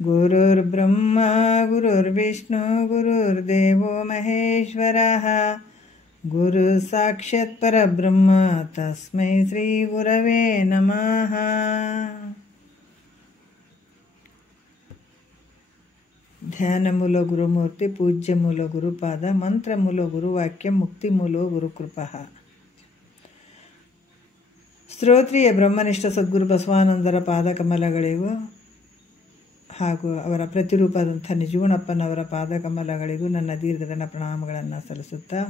गुरुर्ब्रह्मा गुरुर्विष्णु गुरुर्देवो महेश्वरः गुरु साक्षात् परब्रह्म तस्मै श्री गुरवे नमः। ध्यान मूल गुरुमूर्ति पूज्य मूल गुरुपाद मंत्र मूल गुरुवाक्य मुक्ति मूल गुरुकृपः। ಸ್ತೋತ್ರಿಯ ಬ್ರಹ್ಮನಿಷ್ಠ ಸದ್ಗುರು ಬಸವಾನಂದರ ಪಾದಕಮಲಗಳಿಗೂ ಹಾಗೂ ಅವರ ಪ್ರತಿರೂಪದಂಥ ನಿಜಗುಣಪ್ಪನವರ ಪಾದಕಮಲಗಳಿಗೂ ನನ್ನ ದೀರ್ಘದಂಡ ಪ್ರಣಾಮಗಳನ್ನು ಸಲ್ಲಿಸುತ್ತಾ,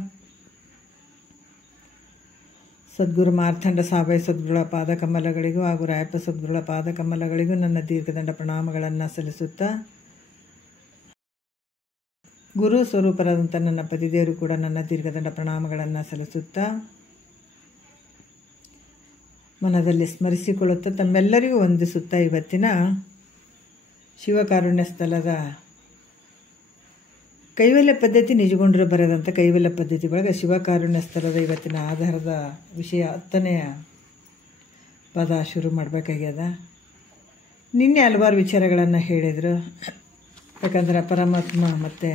ಸದ್ಗುರು ಮಾರ್ಥಂಡ ಸಾಬಾಯಿ ಸದ್ಗುರುಗಳ ಪಾದಕಮಲಗಳಿಗೂ ಹಾಗೂ ರಾಯಪ್ಪ ಸದ್ಗುರುಗಳ ಪಾದಕಮಲಗಳಿಗೂ ನನ್ನ ದೀರ್ಘದಂಡ ಪ್ರಣಾಮಗಳನ್ನು ಸಲ್ಲಿಸುತ್ತಾ, ಗುರು ಸ್ವರೂಪರಾದಂಥ ನನ್ನ ಪತಿದೇವರು ಕೂಡ ನನ್ನ ದೀರ್ಘದಂಡ ಪ್ರಣಾಮಗಳನ್ನು ಸಲ್ಲಿಸುತ್ತಾ, ಮನದಲ್ಲಿ ಸ್ಮರಿಸಿಕೊಳ್ಳುತ್ತಾ ತಮ್ಮೆಲ್ಲರಿಗೂ ವಂದಿಸುತ್ತಾ, ಇವತ್ತಿನ ಶಿವಕಾರುಣ್ಯ ಸ್ಥಳದ ಕೈವಲ್ಯ ಪದ್ಧತಿ ನಿಜಗೊಂಡರು ಬರೆದಂಥ ಕೈವಲ್ಯ ಪದ್ಧತಿ ಒಳಗೆ ಶಿವಕಾರುಣ್ಯ ಸ್ಥಳದ ಇವತ್ತಿನ ಆಧಾರದ ವಿಷಯ 10ನೆಯ ಪದ ಶುರು ಮಾಡಬೇಕಾಗ್ಯದ. ನಿನ್ನೆ ಹಲವಾರು ವಿಚಾರಗಳನ್ನು ಹೇಳಿದರು. ಯಾಕಂದ್ರೆ ಪರಮಾತ್ಮ ಮತ್ತು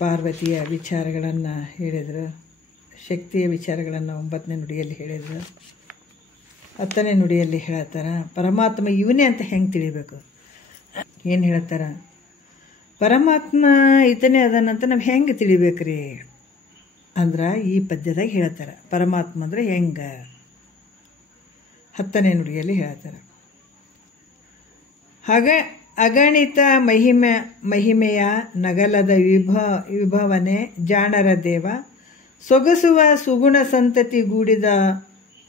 ಪಾರ್ವತಿಯ ವಿಚಾರಗಳನ್ನು ಹೇಳಿದರು, ಶಕ್ತಿಯ ವಿಚಾರಗಳನ್ನು 9ನೇ ನುಡಿಯಲ್ಲಿ ಹೇಳಿದರು. 10ನೇ ನುಡಿಯಲ್ಲಿ ಹೇಳ್ತಾರೆ ಪರಮಾತ್ಮ ಇವನೇ ಅಂತ ಹೆಂಗೆ ತಿಳಿಬೇಕು. ಏನು ಹೇಳ್ತಾರೆ, ಪರಮಾತ್ಮ ಈತನೇ ಅದನ್ನಂತ ನಾವು ಹೆಂಗೆ ತಿಳಿಬೇಕ್ರಿ ಅಂದ್ರೆ ಈ ಪದ್ಯದಾಗ ಹೇಳ್ತಾರೆ ಪರಮಾತ್ಮ ಅಂದರೆ ಹೆಂಗೆ. 10ನೇ ನುಡಿಯಲ್ಲಿ ಹೇಳ್ತಾರೆ, ಹಾಗೆ ಅಗಣಿತ ಮಹಿಮೆಯ ನಗಲದ ವಿಭವನೆ ಜಾಣರ ದೇವ, ಸೊಗಸುವ ಸುಗುಣ ಸಂತತಿ ಗೂಡಿದ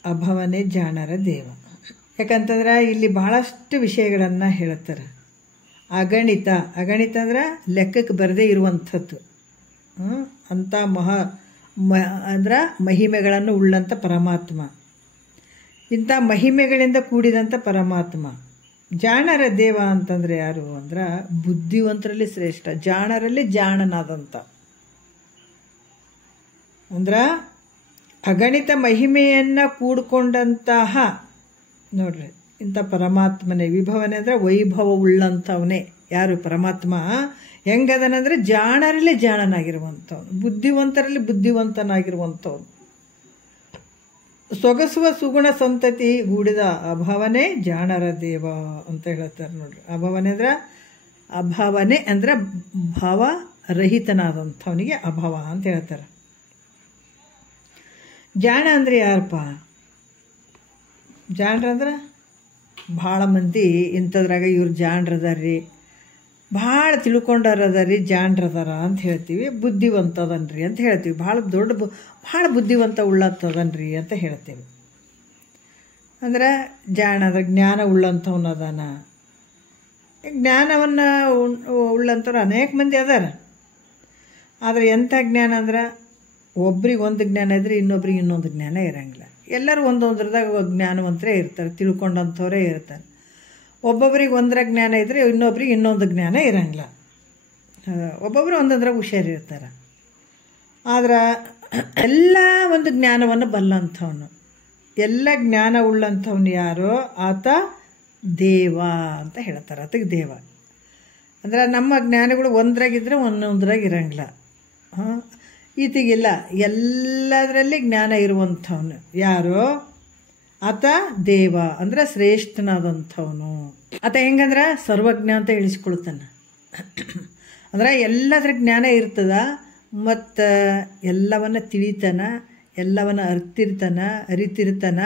ಅಭವನೆ ಜಾಣರ ದೇವ. ಯಾಕಂತಂದ್ರೆ ಇಲ್ಲಿ ಬಹಳಷ್ಟು ವಿಷಯಗಳನ್ನು ಹೇಳ್ತಾರೆ. ಅಗಣಿತ ಅಂದ್ರೆ ಲೆಕ್ಕಕ್ಕೆ ಬರದೇ ಇರುವಂಥದ್ದು, ಅಂಥ ಅಂದ್ರೆ ಮಹಿಮೆಗಳನ್ನು ಉಳ್ಳಂಥ ಪರಮಾತ್ಮ, ಇಂಥ ಮಹಿಮೆಗಳಿಂದ ಕೂಡಿದಂಥ ಪರಮಾತ್ಮ. ಜಾಣರ ದೇವ ಅಂತಂದರೆ ಯಾರು ಅಂದ್ರೆ ಬುದ್ಧಿವಂತರಲ್ಲಿ ಶ್ರೇಷ್ಠ, ಜಾಣರಲ್ಲಿ ಜಾಣನಾದಂಥ. ಅಂದ್ರೆ ಅಗಣಿತ ಮಹಿಮೆಯನ್ನು ಕೂಡ್ಕೊಂಡಂತಹ ನೋಡ್ರಿ ಇಂಥ ಪರಮಾತ್ಮನೇ ವಿಭವನೇ ಅಂದರೆ ವೈಭವ ಉಳ್ಳಂಥವನೇ. ಯಾರು ಪರಮಾತ್ಮ ಹೆಂಗದನಂದರೆ ಜಾಣರಲ್ಲಿ ಜಾಣನಾಗಿರುವಂಥವನು, ಬುದ್ಧಿವಂತರಲ್ಲಿ ಬುದ್ಧಿವಂತನಾಗಿರುವಂಥವನು, ಸೊಗಸುವ ಸುಗುಣ ಸಂತತಿ ಗೂಡಿದ ಅಭವನೇ ಜಾಣರ ದೇವ ಅಂತ ಹೇಳ್ತಾರೆ. ನೋಡ್ರಿ ಅಭವನೆ ಅಂದ್ರೆ ಭಾವರಹಿತನಾದಂಥವನಿಗೆ ಅಭವ ಅಂತ ಹೇಳ್ತಾರೆ. ಜಾಣ ಅಂದರೆ ಯಾರಪ್ಪ? ಜಾಣರಂದ್ರೆ ಭಾಳ ಮಂದಿ ಇಂಥದ್ರಾಗ ಇವ್ರು ಜಾಣರದಾರ್ರಿ, ಭಾಳ ತಿಳ್ಕೊಂಡಾರದಾರ್ರಿ, ಜಾಣರದಾರ ಅಂತ ಹೇಳ್ತೀವಿ. ಬುದ್ಧಿವಂತದನ್ರಿ ಅಂತ ಹೇಳ್ತೀವಿ, ಭಾಳ ಬುದ್ಧಿವಂತ ಉಳ್ಳಂಥದನ್ರಿ ಅಂತ ಹೇಳ್ತೀವಿ. ಅಂದ್ರೆ ಜಾಣ ಅಂದ್ರೆ ಜ್ಞಾನ ಉಳ್ಳಂಥವನದಾನ. ಜ್ಞಾನವನ್ನು ಉಳ್ಳಂಥವ್ರು ಅನೇಕ ಮಂದಿ ಅದಾರ. ಆದರೆ ಎಂಥ ಜ್ಞಾನ ಅಂದ್ರೆ ಒಬ್ರಿಗೆ ಒಂದು ಜ್ಞಾನ ಇದ್ರೆ ಇನ್ನೊಬ್ರಿಗೆ ಇನ್ನೊಂದು ಜ್ಞಾನ ಇರೋಂಗಿಲ್ಲ. ಎಲ್ಲರೂ ಒಂದೊಂದ್ರದಾಗ ಜ್ಞಾನವಂತರೇ ಇರ್ತಾರೆ, ತಿಳ್ಕೊಂಡಂಥವರೇ ಇರ್ತಾರೆ. ಒಬ್ಬೊಬ್ರಿಗೆ ಒಂದರ ಜ್ಞಾನ ಇದ್ದರೆ ಇನ್ನೊಬ್ರಿಗೆ ಇನ್ನೊಂದು ಜ್ಞಾನ ಇರೋಂಗಿಲ್ಲ. ಒಬ್ಬೊಬ್ಬರು ಒಂದೊಂದ್ರಾಗ ಹುಷಾರಿರ್ತಾರೆ. ಆದ್ರೆ ಎಲ್ಲ ಒಂದು ಜ್ಞಾನವನ್ನು ಬಲ್ಲಂಥವನು, ಎಲ್ಲ ಜ್ಞಾನ ಉಳ್ಳಂಥವನು ಯಾರೋ ಆತ ದೇವ ಅಂತ ಹೇಳ್ತಾರೆ. ಅದಕ್ಕೆ ದೇವ ಅಂದ್ರೆ ನಮ್ಮ ಜ್ಞಾನಗಳು ಒಂದ್ರಾಗಿದ್ದರೆ ಒಂದೊಂದ್ರಾಗ ಇರೋಂಗಿಲ್ಲ. ಈತಿಗಿಲ್ಲ, ಎಲ್ಲದರಲ್ಲಿ ಜ್ಞಾನ ಇರುವಂಥವನು ಯಾರೋ ಆತ ದೇವ ಅಂದ್ರೆ ಶ್ರೇಷ್ಠನಾದಂಥವನು. ಆತ ಹೆಂಗಂದ್ರೆ ಸರ್ವಜ್ಞ ಅಂತ ಹೇಳಿಸ್ಕೊಳ್ತಾನೆ. ಅಂದ್ರೆ ಎಲ್ಲದರ ಜ್ಞಾನ ಇರ್ತದ, ಮತ್ತು ಎಲ್ಲವನ್ನ ತಿಳಿತಾನ, ಎಲ್ಲವನ್ನ ಅರಿತಿರ್ತಾನ.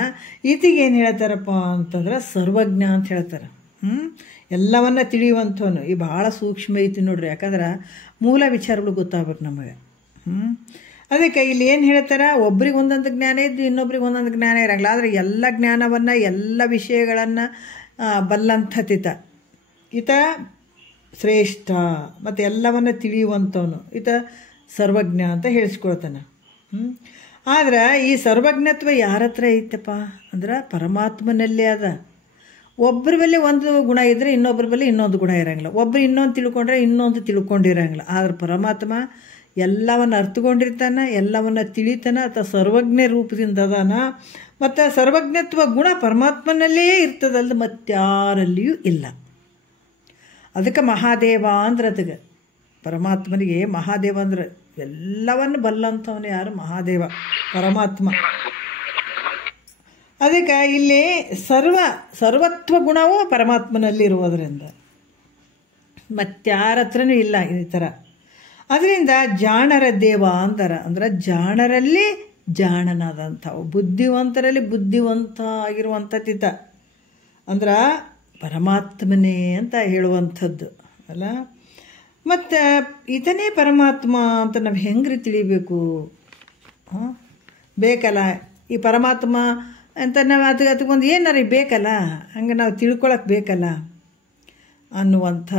ಈತಿಗೇನು ಹೇಳ್ತಾರಪ್ಪ ಅಂತಂದ್ರೆ ಸರ್ವಜ್ಞ ಅಂತ ಹೇಳ್ತಾರೆ. ಎಲ್ಲವನ್ನ ತಿಳಿಯುವಂಥವನು. ಈ ಭಾಳ ಸೂಕ್ಷ್ಮ ಐತಿ ನೋಡ್ರಿ. ಯಾಕಂದ್ರೆ ಮೂಲ ವಿಚಾರಗಳು ಗೊತ್ತಾಗ್ಬೇಕು ನಮಗೆ. ಅದಕ್ಕೆ ಇಲ್ಲಿ ಏನು ಹೇಳ್ತಾರೆ, ಒಬ್ರಿಗೆ ಒಂದೊಂದು ಜ್ಞಾನ ಇದ್ದು ಇನ್ನೊಬ್ರಿಗೆ ಒಂದೊಂದು ಜ್ಞಾನ ಇರೋಂಗಿಲ್ಲ. ಆದರೆ ಎಲ್ಲ ಜ್ಞಾನವನ್ನು ಎಲ್ಲ ವಿಷಯಗಳನ್ನು ಬಲ್ಲಂಥತಿತ ಈತ ಶ್ರೇಷ್ಠ, ಮತ್ತು ಎಲ್ಲವನ್ನು ತಿಳಿಯುವಂಥವನು ಈತ ಸರ್ವಜ್ಞ ಅಂತ ಹೇಳಿಸ್ಕೊಳ್ತಾನೆ. ಆದ್ರೆ ಈ ಸರ್ವಜ್ಞತ್ವ ಯಾರ ಹತ್ರ ಐತಪ್ಪ ಅಂದ್ರೆ ಪರಮಾತ್ಮನಲ್ಲೇ ಅದ. ಒಬ್ಬರ ಬಳಿ ಒಂದು ಗುಣ ಇದ್ದರೆ ಇನ್ನೊಬ್ಬರ ಬಳಿ ಇನ್ನೊಂದು ಗುಣ ಇರೋಂಗಿಲ್ಲ. ಒಬ್ಬರು ಇನ್ನೊಂದು ತಿಳ್ಕೊಂಡ್ರೆ ಇನ್ನೊಂದು ತಿಳ್ಕೊಂಡಿರೋಂಗಿಲ್ಲ. ಆದ್ರೆ ಪರಮಾತ್ಮ ಎಲ್ಲವನ್ನು ಅರ್ಥಕೊಂಡಿರ್ತಾನೆ, ಎಲ್ಲವನ್ನು ತಿಳಿತಾನೆ, ಅಥವಾ ಸರ್ವಜ್ಞ ರೂಪದಿಂದ ಅದಾನ. ಮತ್ತು ಸರ್ವಜ್ಞತ್ವ ಗುಣ ಪರಮಾತ್ಮನಲ್ಲೇ ಇರ್ತದಲ್ದು ಮತ್ತಾರಲ್ಲಿಯೂ ಇಲ್ಲ. ಅದಕ್ಕೆ ಮಹಾದೇವ ಅಂದ್ರೆ ಅದಕ್ಕೆ ಪರಮಾತ್ಮನಿಗೆ ಮಹಾದೇವ ಅಂದ್ರೆ ಎಲ್ಲವನ್ನು ಬಲ್ಲಂಥವನು ಯಾರು? ಮಹಾದೇವ ಪರಮಾತ್ಮ. ಅದಕ್ಕೆ ಇಲ್ಲಿ ಸರ್ವತ್ವ ಗುಣವೂ ಪರಮಾತ್ಮನಲ್ಲಿರುವುದರಿಂದ ಮತ್ತಾರ ಹತ್ರನೂ ಇಲ್ಲ ಈ ಥರ. ಅದರಿಂದ ಜಾಣರ ದೇವ ಅಂದ್ರೆ ಜಾಣರಲ್ಲಿ ಜಾಣನಾದಂಥವು, ಬುದ್ಧಿವಂತರಲ್ಲಿ ಬುದ್ಧಿವಂತ ಆಗಿರುವಂಥದ್ದಿದ್ದ ಅಂದ್ರೆ ಪರಮಾತ್ಮನೇ ಅಂತ ಹೇಳುವಂಥದ್ದು ಅಲ್ಲ. ಮತ್ತು ಇದನ್ನೇ ಪರಮಾತ್ಮ ಅಂತ ನಾವು ಹೆಂಗ್ರಿ ತಿಳಿಬೇಕು? ಬೇಕಲ್ಲ ಈ ಪರಮಾತ್ಮ ಅಂತ ನಾವು ಅದಕ್ಕೊಂದು ಏನಾರ ಬೇಕಲ್ಲ, ಹಂಗೆ ನಾವು ತಿಳ್ಕೊಳಕ್ಕೆ ಬೇಕಲ್ಲ ಅನ್ನುವಂಥ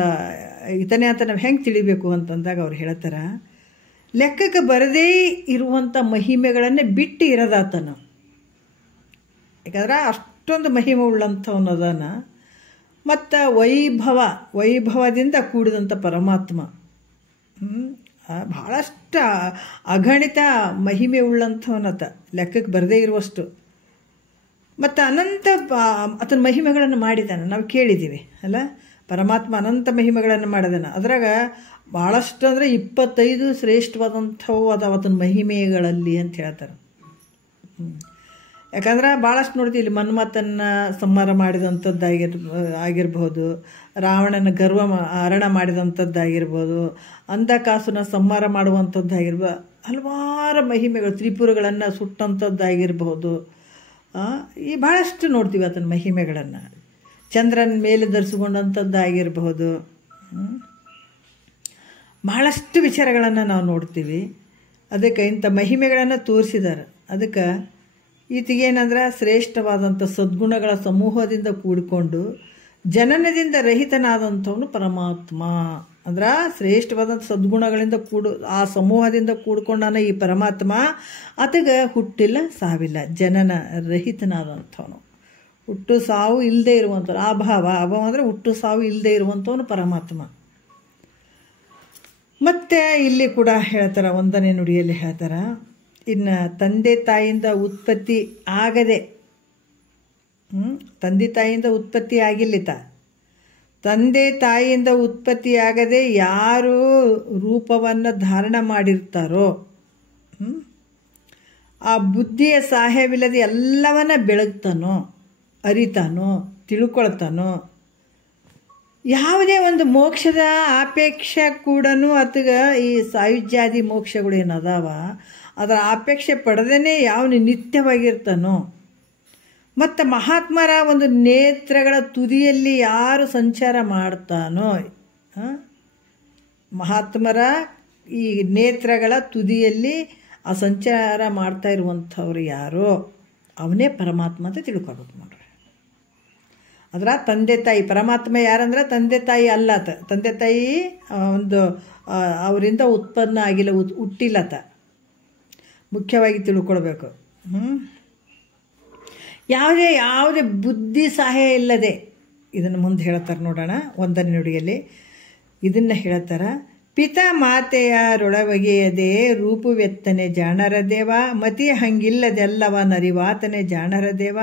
ಇದನ್ನೇ ಅಂತ ನಾವು ಹೆಂಗೆ ತಿಳಿಬೇಕು ಅಂತಂದಾಗ ಅವ್ರು ಹೇಳ್ತಾರೆ, ಲೆಕ್ಕಕ್ಕೆ ಬರದೇ ಇರುವಂಥ ಮಹಿಮೆಗಳನ್ನೇ ಬಿಟ್ಟು ಇರೋದಾತನು. ಯಾಕಂದ್ರೆ ಅಷ್ಟೊಂದು ಮಹಿಮೆ ಉಳ್ಳಂಥವನದಾನ. ಮತ್ತು ವೈಭವದಿಂದ ಕೂಡಿದಂಥ ಪರಮಾತ್ಮ ಭಾಳಷ್ಟು ಅಗಣಿತ ಮಹಿಮೆ ಉಳ್ಳಂಥವನತ, ಲೆಕ್ಕಕ್ಕೆ ಬರದೇ ಇರುವಷ್ಟು. ಮತ್ತು ಅನಂತ ಆತನ ಮಹಿಮೆಗಳನ್ನು ಮಾಡಿದ್ದಾನೆ, ನಾವು ಕೇಳಿದ್ದೀವಿ ಅಲ್ಲ. ಪರಮಾತ್ಮ ಅನಂತ ಮಹಿಮೆಗಳನ್ನು ಮಾಡಿದಾನೆ. ಅದ್ರಾಗ ಭಾಳಷ್ಟು ಅಂದರೆ 25 ಶ್ರೇಷ್ಠವಾದಂಥವು ಅದಾವ ಆತನ ಮಹಿಮೆಗಳಲ್ಲಿ ಅಂತ ಹೇಳ್ತಾರೆ. ಯಾಕಂದ್ರೆ ಭಾಳಷ್ಟು ನೋಡ್ತೀವಿ, ಇಲ್ಲಿ ಮನ್ಮಥನ ಸಂಹಾರ ಮಾಡಿದಂಥದ್ದು ಆಗಿರ್ಬೋದು, ರಾವಣನ ಗರ್ವ ಹರಣ ಮಾಡಿದಂಥದ್ದಾಗಿರ್ಬೋದು, ಅಂಧಕಾಸುನ ಸಂಹಾರ ಮಾಡುವಂಥದ್ದಾಗಿರ್ಬೋದು, ಹಲವಾರು ಮಹಿಮೆಗಳು, ತ್ರಿಪುರಗಳನ್ನು ಸುಟ್ಟಂಥದ್ದಾಗಿರ್ಬೋದು. ಈ ಭಾಳಷ್ಟು ನೋಡ್ತೀವಿ ಆತನ ಮಹಿಮೆಗಳನ್ನು. ಚಂದ್ರನ ಮೇಲೆ ಧರಿಸಿಕೊಂಡಂಥದ್ದಾಗಿರ್ಬೋದು, ಭಾಳಷ್ಟು ವಿಚಾರಗಳನ್ನು ನಾವು ನೋಡ್ತೀವಿ. ಅದಕ್ಕೆ ಇಂಥ ಮಹಿಮೆಗಳನ್ನು ತೋರಿಸಿದ್ದಾರೆ. ಅದಕ್ಕೆ ಈತಿಗೇನಂದ್ರೆ ಶ್ರೇಷ್ಠವಾದಂಥ ಸದ್ಗುಣಗಳ ಸಮೂಹದಿಂದ ಕೂಡಿಕೊಂಡು ಜನನದಿಂದ ರಹಿತನಾದಂಥವನು ಪರಮಾತ್ಮ. ಅಂದ್ರೆ ಶ್ರೇಷ್ಠವಾದಂಥ ಸದ್ಗುಣಗಳಿಂದ ಆ ಸಮೂಹದಿಂದ ಕೂಡ್ಕೊಂಡಾನ ಈ ಪರಮಾತ್ಮ. ಆತಗೆ ಹುಟ್ಟಿಲ್ಲ ಸಾವಿಲ್ಲ, ಜನನ ರಹಿತನಾದಂಥವನು, ಹುಟ್ಟು ಸಾವು ಇಲ್ಲದೆ ಇರುವಂಥವ್ನು. ಅಭಾವ ಅಂದರೆ ಹುಟ್ಟು ಸಾವು ಇಲ್ಲದೆ ಇರುವಂಥವನು ಪರಮಾತ್ಮ. ಮತ್ತು ಇಲ್ಲಿ ಕೂಡ ಹೇಳ್ತಾರೆ, 1ನೇ ನುಡಿಯಲ್ಲಿ ಹೇಳ್ತಾರೆ, ಇನ್ನು ತಂದೆ ತಾಯಿಯಿಂದ ಉತ್ಪತ್ತಿ ಆಗದೆ, ತಂದೆ ತಾಯಿಯಿಂದ ಉತ್ಪತ್ತಿ ಆಗಿಲ್ಲಿತ, ತಂದೆ ತಾಯಿಯಿಂದ ಉತ್ಪತ್ತಿಯಾಗದೆ ಯಾರು ರೂಪವನ್ನು ಧಾರಣ ಮಾಡಿರ್ತಾರೋ ಆ ಬುದ್ಧಿಯ ಸಹಾಯವಿಲ್ಲದೆ ಎಲ್ಲವನ್ನ ಬೆಳಗ್ತಾನೋ, ಅರಿತಾನೋ, ತಿಳ್ಕೊಳ್ತಾನೋ. ಯಾವುದೇ ಒಂದು ಮೋಕ್ಷದ ಅಪೇಕ್ಷೆ ಕೂಡ ಆತಗ ಈ ಸಾಯುಜ್ಯಾದಿ ಮೋಕ್ಷಗಳು ಏನದಾವ ಅದರ ಅಪೇಕ್ಷೆ ಪಡೆದೇ ಯಾವನು ನಿತ್ಯವಾಗಿರ್ತಾನೋ. ಮತ್ತು ಮಹಾತ್ಮರ ಒಂದು ನೇತ್ರಗಳ ತುದಿಯಲ್ಲಿ ಯಾರು ಸಂಚಾರ ಮಾಡ್ತಾನೋ, ಮಹಾತ್ಮರ ಈ ನೇತ್ರಗಳ ತುದಿಯಲ್ಲಿ ಆ ಸಂಚಾರ ಮಾಡ್ತಾ ಇರುವಂಥವ್ರು ಯಾರೋ ಅವನೇ ಪರಮಾತ್ಮ ಅಂತ ತಿಳ್ಕೊಬೇಕು ನೋಡ್ರಿ. ಅದರ ತಂದೆ ತಾಯಿ ಪರಮಾತ್ಮ ಯಾರಂದ್ರೆ ತಂದೆ ತಾಯಿ ಅಲ್ಲತ, ತಂದೆ ತಾಯಿ ಒಂದು ಅವರಿಂದ ಉತ್ಪನ್ನ ಆಗಿಲ್ಲ, ಹುಟ್ಟಿಲ್ಲತ, ಮುಖ್ಯವಾಗಿ ತಿಳ್ಕೊಳ್ಬೇಕು. ಯಾವುದೇ ಬುದ್ಧಿ ಸಹಾಯ ಇಲ್ಲದೆ, ಇದನ್ನು ಮುಂದೆ ಹೇಳ್ತಾರೆ ನೋಡೋಣ 1ನೇ ನುಡಿಯಲ್ಲಿ ಇದನ್ನು ಹೇಳ್ತಾರೆ. ಪಿತಾ ಮಾತೆಯರೊಳಬಗೆಯದೇ ರೂಪುವೆತ್ತನೆ ಜಾಣರ ದೇವ, ಮತಿ ಹಂಗಿಲ್ಲದೆಲ್ಲವ ನರಿವಾತನೆ ಜಾಣರ ದೇವ,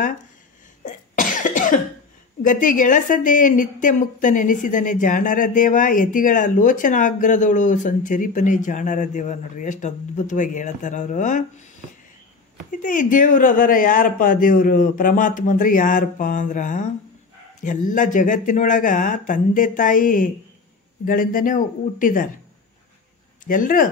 ಗತಿಗೆಳಸದೆ ನಿತ್ಯ ಮುಕ್ತನೆನಿಸಿದನೆ ಜಾಣರ ದೇವ, ಯತಿಗಳ ಲೋಚನಾಗ್ರದಳು ಸಂಚರಿಪನೆ ಜಾಣರ ದೇವ. ನೋಡ್ರಿ ಎಷ್ಟು ಅದ್ಭುತವಾಗಿ ಹೇಳ್ತಾರೆ ಅವರು. ಇದು ಈ ದೇವರು ಅದರ ಯಾರಪ್ಪ ದೇವರು? ಪರಮಾತ್ಮ ಅಂದ್ರೆ ಯಾರಪ್ಪ ಅಂದ್ರೆ ಎಲ್ಲ ಜಗತ್ತಿನೊಳಗೆ ತಂದೆ ತಾಯಿಗಳಿಂದನೇ ಹುಟ್ಟಿದ್ದಾರೆ ಎಲ್ಲರೂ.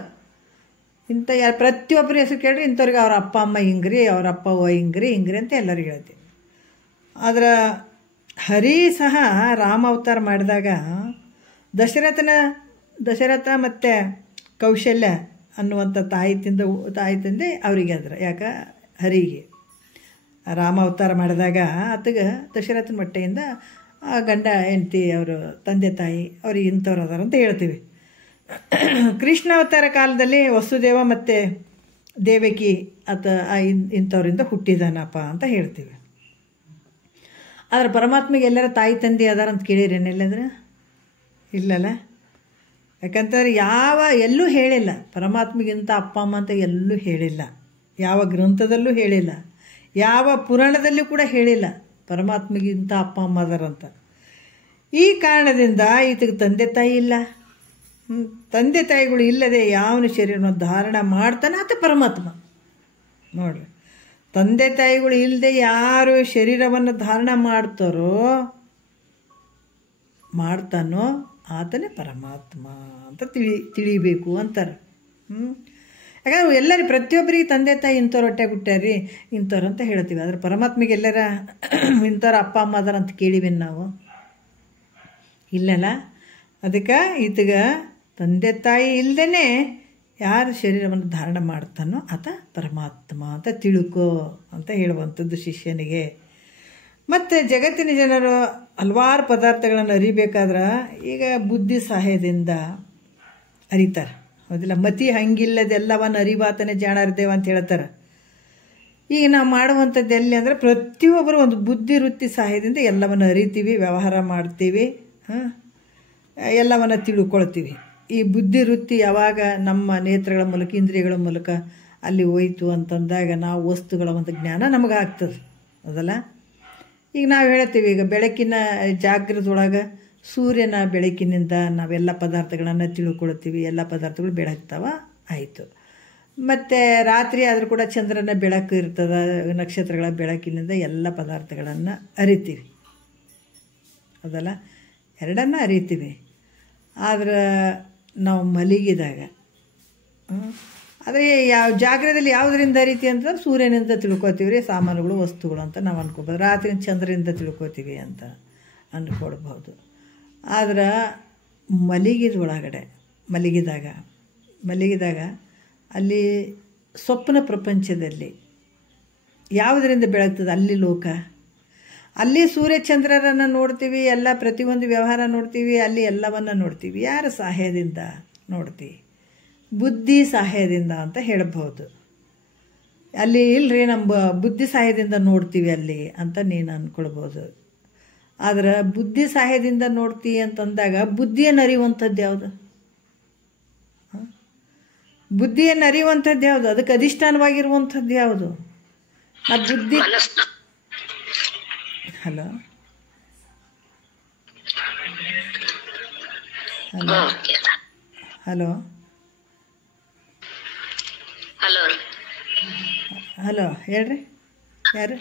ಇಂಥ ಪ್ರತಿಯೊಬ್ಬರ ಹೆಸರು ಕೇಳ್ರಿ ಇಂಥವ್ರಿಗೆ ಅವ್ರ ಅಪ್ಪ ಅಮ್ಮ ಹಿಂಗ್ರಿ, ಅವ್ರ ಅಪ್ಪ ಅವ್ವ ಹಿಂಗ್ರಿ ಅಂತ ಎಲ್ಲರಿಗೂ ಹೇಳ್ತೀವಿ. ಆದ್ರೆ ಹರಿ ಸಹ ರಾಮ ಅವತಾರ ಮಾಡಿದಾಗ ದಶರಥ ಮತ್ತು ಕೌಶಲ್ಯ ಅನ್ನುವಂಥ ತಾಯಿ ತಂದೆ ಅವರಿಗೆ ಆದ್ರೆ, ಯಾಕೆ ಹರಿಗೆ ರಾಮ ಅವತಾರ ಮಾಡಿದಾಗ ಆತಗೆ ದಶರಥನ ಮಟ್ಟೆಯಿಂದ ಗಂಡ ಹೆಂಡತಿ ಅವರು ತಂದೆ ತಾಯಿ ಅವ್ರಿಗೆ ಇಂಥವ್ರು ಅದಾರ ಅಂತ ಹೇಳ್ತೀವಿ. ಕೃಷ್ಣ ಅವತಾರ ಕಾಲದಲ್ಲಿ ವಸುದೇವ ಮತ್ತು ದೇವಕಿ ಇಂಥವ್ರಿಂದ ಹುಟ್ಟಿದಾನಪ್ಪ ಅಂತ ಹೇಳ್ತೀವಿ. ಆದರೆ ಪರಮಾತ್ಮಗೆ ಎಲ್ಲರ ತಾಯಿ ತಂದೆ ಅದಾರ ಅಂತ ಕೇಳಿರೇನೆಲ್ಲಂದ್ರೆ ಇಲ್ಲಲ್ಲ. ಯಾಕಂತಂದರೆ ಎಲ್ಲೂ ಹೇಳಿಲ್ಲ, ಪರಮಾತ್ಮಗಿಂತ ಅಪ್ಪ ಅಮ್ಮ ಅಂತ ಎಲ್ಲೂ ಹೇಳಿಲ್ಲ, ಯಾವ ಗ್ರಂಥದಲ್ಲೂ ಹೇಳಿಲ್ಲ, ಯಾವ ಪುರಾಣದಲ್ಲೂ ಕೂಡ ಹೇಳಿಲ್ಲ ಪರಮಾತ್ಮಗಿಂತ ಅಪ್ಪ ಅಮ್ಮ ಅದರಂತ. ಈ ಕಾರಣದಿಂದ ಈತಗೆ ತಂದೆ ತಾಯಿ ಇಲ್ಲ. ತಂದೆ ತಾಯಿಗಳು ಇಲ್ಲದೆ ಯಾವನ ಶರೀರವನ್ನು ಧಾರಣ ಮಾಡ್ತಾನೆ ಆತ ಪರಮಾತ್ಮ. ನೋಡ್ರಿ, ತಂದೆ ತಾಯಿಗಳು ಇಲ್ಲದೆ ಯಾರು ಶರೀರವನ್ನು ಧಾರಣ ಮಾಡ್ತಾನೋ ಆತನೇ ಪರಮಾತ್ಮ ಅಂತ ತಿಳಿಬೇಕು ಅಂತಾರೆ. ಯಾಕಂದ್ರೆ ಎಲ್ಲರೂ ಪ್ರತಿಯೊಬ್ಬರಿಗೆ ತಂದೆ ತಾಯಿ ಇಂಥವ್ರು ಹೊಟ್ಟೆ ಹುಟ್ಟ್ಯಾರಿ ಇಂಥವ್ರು ಅಂತ ಹೇಳ್ತೀವಿ. ಆದರೆ ಪರಮಾತ್ಮಿಗೆ ಎಲ್ಲರ ಇಂಥವ್ರ ಅಪ್ಪ ಅಮ್ಮ ಅದಾರ ಅಂತ ಕೇಳಿವೇನು ನಾವು? ಇಲ್ಲಲ್ಲ. ಅದಕ್ಕೆ ಈತಗ ತಂದೆ ತಾಯಿ ಇಲ್ಲದೇ ಯಾರು ಶರೀರವನ್ನು ಧಾರಣ ಮಾಡ್ತಾನೋ ಆತ ಪರಮಾತ್ಮ ಅಂತ ತಿಳ್ಕೋ ಅಂತ ಹೇಳುವಂಥದ್ದು ಶಿಷ್ಯನಿಗೆ. ಮತ್ತು ಜಗತ್ತಿನ ಜನರು ಹಲವಾರು ಪದಾರ್ಥಗಳನ್ನು ಅರಿಬೇಕಾದ್ರೆ ಈಗ ಬುದ್ಧಿ ಸಹಾಯದಿಂದ ಅರಿತಾರೆ, ಹೌದಿಲ್ಲ? ಮತಿ ಹಂಗಿಲ್ಲದೆಲ್ಲವನ್ನು ಅರಿವಾತನೇ ಜಾಣರ್ದೇವ ಅಂತ ಹೇಳ್ತಾರೆ. ಈಗ ನಾವು ಮಾಡುವಂಥದ್ದು ಎಲ್ಲಿ ಅಂದರೆ ಪ್ರತಿಯೊಬ್ಬರು ಒಂದು ಬುದ್ಧಿ ವೃತ್ತಿ ಸಹಾಯದಿಂದ ಎಲ್ಲವನ್ನು ಅರಿತೀವಿ, ವ್ಯವಹಾರ ಮಾಡ್ತೀವಿ, ಎಲ್ಲವನ್ನು ತಿಳ್ಕೊಳ್ತೀವಿ. ಈ ಬುದ್ಧಿ ವೃತ್ತಿ ಯಾವಾಗ ನಮ್ಮ ನೇತ್ರಗಳ ಮೂಲಕ ಇಂದ್ರಿಯಗಳ ಮೂಲಕ ಅಲ್ಲಿ ಹೋಯ್ತು ಅಂತಂದಾಗ ನಾವು ವಸ್ತುಗಳ ಒಂದು ಜ್ಞಾನ ನಮಗಾಗ್ತದೆ, ಹೌದಲ್ಲ? ಈಗ ನಾವು ಹೇಳ್ತೀವಿ, ಈಗ ಬೆಳಕಿನ ಜಾಗೃತೊಳಗೆ ಸೂರ್ಯನ ಬೆಳಕಿನಿಂದ ನಾವೆಲ್ಲ ಪದಾರ್ಥಗಳನ್ನು ತಿಳ್ಕೊಳ್ತೀವಿ, ಎಲ್ಲ ಪದಾರ್ಥಗಳು ಬೆಳಗ್ತಾವ, ಆಯಿತು. ಮತ್ತು ರಾತ್ರಿ ಆದರೂ ಕೂಡ ಚಂದ್ರನ ಬೆಳಕು ಇರ್ತದೆ, ನಕ್ಷತ್ರಗಳ ಬೆಳಕಿನಿಂದ ಎಲ್ಲ ಪದಾರ್ಥಗಳನ್ನು ಅರಿತೀವಿ, ಹೌದಲ್ಲ? ಎರಡನ್ನ ಅರಿತೀವಿ. ಆದ್ರೆ ನಾವು ಮಲಗಿದಾಗ ಆದರೆ ಯಾವ ಜಾಗ್ರದಲ್ಲಿ ಯಾವುದರಿಂದ ಅರಿತೀವಿ ಅಂತಂದ್ರೆ ಸೂರ್ಯನಿಂದ ತಿಳ್ಕೊತೀವಿ ರೀ, ಸಾಮಾನುಗಳು ವಸ್ತುಗಳು ಅಂತ ನಾವು ಅಂದ್ಕೊಬೋದು. ರಾತ್ರಿ ಚಂದ್ರನಿಂದ ತಿಳ್ಕೊತೀವಿ ಅಂತ ಅಂದ್ಕೊಳ್ಬೋದು. ಆದ್ರೆ ಮಲಗಿದಾಗ ಅಲ್ಲಿ ಸ್ವಪ್ನ ಪ್ರಪಂಚದಲ್ಲಿ ಯಾವುದರಿಂದ ಬೆಳಗ್ತದೆ? ಅಲ್ಲಿ ಲೋಕ, ಅಲ್ಲಿ ಸೂರ್ಯಚಂದ್ರರನ್ನು ನೋಡ್ತೀವಿ, ಎಲ್ಲ ಪ್ರತಿಯೊಂದು ವ್ಯವಹಾರ ನೋಡ್ತೀವಿ, ಅಲ್ಲಿ ಎಲ್ಲವನ್ನು ನೋಡ್ತೀವಿ. ಯಾರ ಸಹಾಯದಿಂದ ನೋಡ್ತೀವಿ? ಬುದ್ಧಿ ಸಹಾಯದಿಂದ ಅಂತ ಹೇಳ್ಬೋದು. ಅಲ್ಲಿ ಇಲ್ಲರಿ, ನಮ್ಮ ಬುದ್ಧಿ ಸಹಾಯದಿಂದ ನೋಡ್ತೀವಿ ಅಲ್ಲಿ ಅಂತ ನೀನು ಅಂದ್ಕೊಳ್ಬೋದು. ಆದ್ರೆ ಬುದ್ಧಿ ಸಹಾಯದಿಂದ ನೋಡ್ತೀವಿ ಅಂತಂದಾಗ ಬುದ್ಧಿಯನ್ನು ಅರಿಯುವಂಥದ್ದು ಯಾವುದು? ಬುದ್ಧಿಯನ್ನು ಅರಿಯುವಂಥದ್ದು ಯಾವುದು? ಅದಕ್ಕೆ ಅಧಿಷ್ಠಾನವಾಗಿರುವಂಥದ್ದು ಯಾವುದು? ಆ ಬುದ್ಧಿ. Hello hello hello hello hello ಹೇಳ್ರಿ, ಯಾರು?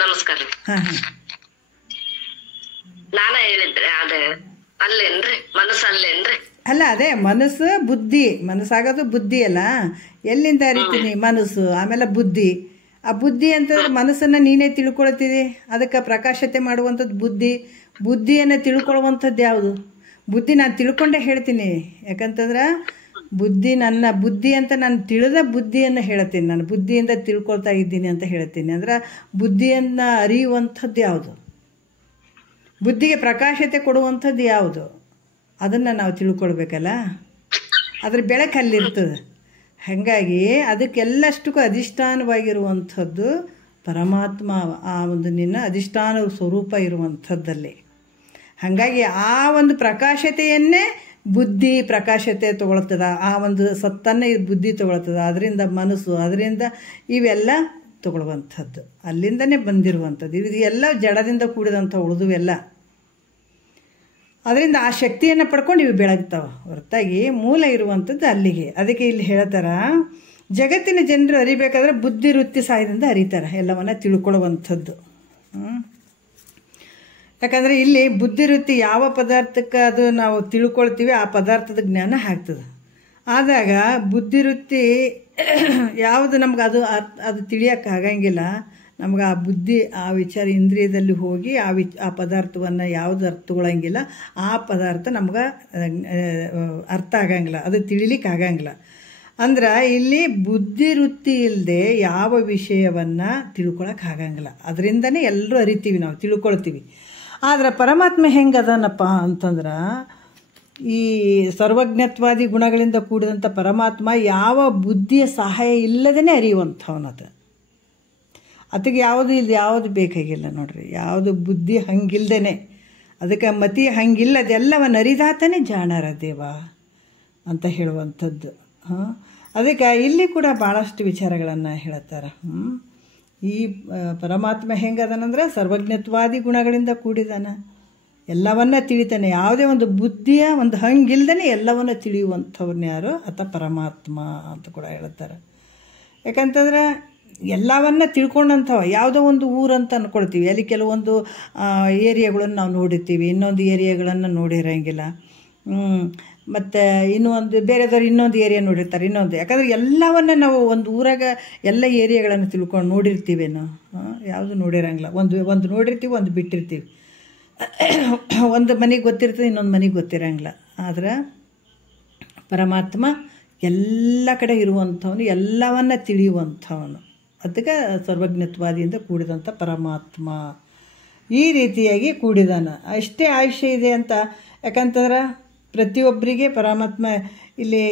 ನಮಸ್ಕಾರ. ನಾನ ಹೇಳಿದ್ರೆ ಅದೇ ಅಲ್ಲೇನ್ರಿ, ಮನಸ್ಸು ಅಲ್ಲೇನ್ರಿ? ಅಲ್ಲ, ಅದೇ ಮನಸ್ಸು ಬುದ್ಧಿ. ಮನಸ್ಸಾಗೋದು ಬುದ್ಧಿ ಅಲ್ಲ? ಎಲ್ಲಿಂದ ಅರಿತೀನಿ? ಮನಸ್ಸು, ಆಮೇಲೆ ಬುದ್ಧಿ. ಆ ಬುದ್ಧಿ ಅಂತಂದ್ರೆ ಮನಸ್ಸನ್ನು ನೀನೇ ತಿಳ್ಕೊಳ್ತೀವಿ, ಅದಕ್ಕೆ ಪ್ರಕಾಶತೆ ಮಾಡುವಂಥದ್ದು ಬುದ್ಧಿ. ಬುದ್ಧಿಯನ್ನು ತಿಳ್ಕೊಳ್ಳುವಂಥದ್ದು ಯಾವುದು? ಬುದ್ಧಿ ನಾನು ತಿಳ್ಕೊಂಡೇ ಹೇಳ್ತೀನಿ. ಯಾಕಂತಂದ್ರೆ ನನ್ನ ಬುದ್ಧಿ ಅಂತ ನಾನು ತಿಳಿದ ಬುದ್ಧಿಯನ್ನು ಹೇಳ್ತೀನಿ, ನಾನು ಬುದ್ಧಿಯಿಂದ ತಿಳ್ಕೊಳ್ತಾ ಇದ್ದೀನಿ ಅಂತ ಹೇಳ್ತೀನಿ. ಅಂದ್ರೆ ಬುದ್ಧಿಯನ್ನು ಅರಿಯುವಂಥದ್ದು ಯಾವುದು? ಬುದ್ಧಿಗೆ ಪ್ರಕಾಶತೆ ಕೊಡುವಂಥದ್ದು ಯಾವುದು? ಅದನ್ನು ನಾವು ತಿಳ್ಕೊಳ್ಬೇಕಲ್ಲ, ಅದ್ರ ಬೆಳಕಲ್ಲಿರ್ತದೆ. ಹಾಗಾಗಿ ಅದಕ್ಕೆಲ್ಲಷ್ಟಕ್ಕೂ ಅಧಿಷ್ಠಾನವಾಗಿರುವಂಥದ್ದು ಪರಮಾತ್ಮ, ಆ ಒಂದು ನಿನ್ನ ಅಧಿಷ್ಠಾನ ಸ್ವರೂಪ ಇರುವಂಥದ್ದಲ್ಲಿ. ಹಾಗಾಗಿ ಆ ಒಂದು ಪ್ರಕಾಶತೆಯನ್ನೇ ಬುದ್ಧಿ ಪ್ರಕಾಶತೆ ತೊಗೊಳ್ತದ, ಆ ಒಂದು ಸತ್ತನ್ನೇ ಬುದ್ಧಿ ತೊಗೊಳ್ತದ, ಅದರಿಂದ ಮನಸ್ಸು, ಅದರಿಂದ ಇವೆಲ್ಲ ತೊಗೊಳ್ಳುವಂಥದ್ದು, ಅಲ್ಲಿಂದನೇ ಬಂದಿರುವಂಥದ್ದು. ಇದು ಎಲ್ಲ ಜಡದಿಂದ ಕೂಡಿದಂಥ ಉಳಿದುವೆಲ್ಲ. ಅದರಿಂದ ಆ ಶಕ್ತಿಯನ್ನು ಪಡ್ಕೊಂಡು ಇವು ಬೆಳಗ್ತಾವೆ ಹೊರತಾಗಿ ಮೂಲ ಇರುವಂಥದ್ದು ಅಲ್ಲಿಗೆ. ಅದಕ್ಕೆ ಇಲ್ಲಿ ಹೇಳ್ತಾರ, ಜಗತ್ತಿನ ಜನರು ಅರಿಬೇಕಾದ್ರೆ ಬುದ್ಧಿ ವೃತ್ತಿ ಸಹಾಯದಿಂದ ಅರಿತಾರೆ, ಎಲ್ಲವನ್ನ ತಿಳ್ಕೊಳ್ಳುವಂಥದ್ದು. ಯಾಕಂದರೆ ಇಲ್ಲಿ ಬುದ್ಧಿ ವೃತ್ತಿ ಯಾವ ಪದಾರ್ಥಕ್ಕೆ ಅದು ನಾವು ತಿಳ್ಕೊಳ್ತೀವಿ ಆ ಪದಾರ್ಥದ ಜ್ಞಾನ ಆಗ್ತದೆ. ಆದಾಗ ಬುದ್ಧಿ ವೃತ್ತಿ ಯಾವುದು ನಮ್ಗೆ ಅದು ತಿಳಿಯೋಕ್ಕೆ ಆಗಂಗಿಲ್ಲ. ನಮ್ಗೆ ಆ ಬುದ್ಧಿ, ಆ ವಿಚಾರ ಇಂದ್ರಿಯದಲ್ಲಿ ಹೋಗಿ ಆ ಪದಾರ್ಥವನ್ನು ಯಾವುದು ಅರ್ಥಗೊಳ್ಳಂಗಿಲ್ಲ, ಆ ಪದಾರ್ಥ ನಮ್ಗೆ ಅರ್ಥ ಆಗಂಗಿಲ್ಲ, ಅದು ತಿಳಿಲಿಕ್ಕೆ ಆಗಂಗಿಲ್ಲ. ಅಂದ್ರೆ ಇಲ್ಲಿ ಬುದ್ಧಿ ವೃತ್ತಿ ಇಲ್ಲದೆ ಯಾವ ವಿಷಯವನ್ನು ತಿಳ್ಕೊಳಕ್ಕೆ ಆಗಂಗಿಲ್ಲ. ಅದರಿಂದನೇ ಎಲ್ಲರೂ ಅರಿತೀವಿ, ನಾವು ತಿಳ್ಕೊಳ್ತೀವಿ. ಆದ್ರೆ ಪರಮಾತ್ಮ ಹೆಂಗದನಪ್ಪ ಅಂತಂದ್ರೆ, ಈ ಸರ್ವಜ್ಞತ್ವಾದಿ ಗುಣಗಳಿಂದ ಕೂಡಿದಂಥ ಪರಮಾತ್ಮ ಯಾವ ಬುದ್ಧಿಯ ಸಹಾಯ ಇಲ್ಲದೇ ಅರಿಯುವಂಥವನದು. ಅದಕ್ಕೆ ಯಾವುದು ಬೇಕಾಗಿಲ್ಲ ನೋಡ್ರಿ, ಯಾವುದು ಬುದ್ಧಿ ಹಂಗಿಲ್ದೇ ಅದಕ್ಕೆ ಮತಿ ಹಂಗಿಲ್ಲದೆಲ್ಲವನ್ನು ಅರಿದಾತನೇ ಜಾಣರ ದೇವ ಅಂತ ಹೇಳುವಂಥದ್ದು. ಅದಕ್ಕೆ ಇಲ್ಲಿ ಕೂಡ ಭಾಳಷ್ಟು ವಿಚಾರಗಳನ್ನು ಹೇಳ್ತಾರೆ. ಈ ಪರಮಾತ್ಮ ಹೆಂಗದನಂದ್ರೆ ಸರ್ವಜ್ಞತ್ವಾದಿ ಗುಣಗಳಿಂದ ಕೂಡಿದಾನ, ಎಲ್ಲವನ್ನ ತಿಳಿತಾನೆ. ಯಾವುದೇ ಒಂದು ಬುದ್ಧಿಯ ಒಂದು ಹಂಗಿಲ್ದೇ ಎಲ್ಲವನ್ನ ತಿಳಿಯುವಂಥವ್ರನ್ನ ಯಾರು ಆತ ಪರಮಾತ್ಮ ಅಂತ ಕೂಡ ಹೇಳ್ತಾರೆ. ಯಾಕಂತಂದ್ರೆ ಎಲ್ಲವನ್ನ ತಿಳ್ಕೊಂಡಂಥವ. ಯಾವುದೋ ಒಂದು ಊರಂತ ಅಂದ್ಕೊಳ್ತೀವಿ, ಅಲ್ಲಿ ಕೆಲವೊಂದು ಏರಿಯಾಗಳನ್ನು ನಾವು ನೋಡಿರ್ತೀವಿ, ಇನ್ನೊಂದು ಏರಿಯಾಗಳನ್ನು ನೋಡಿರೋಂಗಿಲ್ಲ. ಮತ್ತು ಇನ್ನೊಂದು ಬೇರೆದವ್ರು ಇನ್ನೊಂದು ಏರಿಯಾ ನೋಡಿರ್ತಾರೆ, ಇನ್ನೊಂದು. ಯಾಕಂದರೆ ಎಲ್ಲವನ್ನ ನಾವು ಒಂದು ಊರಾಗ ಎಲ್ಲ ಏರಿಯಾಗಳನ್ನು ತಿಳ್ಕೊಂಡು ನೋಡಿರ್ತೀವಿ ನಾವು, ಯಾವುದು ನೋಡಿರೋಂಗಿಲ್ಲ. ಒಂದು ನೋಡಿರ್ತೀವಿ, ಒಂದು ಬಿಟ್ಟಿರ್ತೀವಿ. ಒಂದು ಮನೆಗೆ ಗೊತ್ತಿರ್ತದೆ, ಇನ್ನೊಂದು ಮನೆಗೆ ಗೊತ್ತಿರೋಂಗಿಲ್ಲ. ಆದರೆ ಪರಮಾತ್ಮ ಎಲ್ಲ ಕಡೆ ಇರುವಂಥವನು, ಎಲ್ಲವನ್ನ ತಿಳಿಯುವಂಥವನು. ಅದಕ್ಕೆ ಸರ್ವಜ್ಞತ್ವಾದಿಯಿಂದ ಕೂಡಿದಂಥ ಪರಮಾತ್ಮ ಈ ರೀತಿಯಾಗಿ ಕೂಡಿದಾನ. ಅಷ್ಟೇ ಆಯುಷ್ಯ ಇದೆ ಅಂತ. ಯಾಕಂತಂದ್ರೆ ಪ್ರತಿಯೊಬ್ಬರಿಗೆ ಪರಮಾತ್ಮ ಇಲ್ಲಿ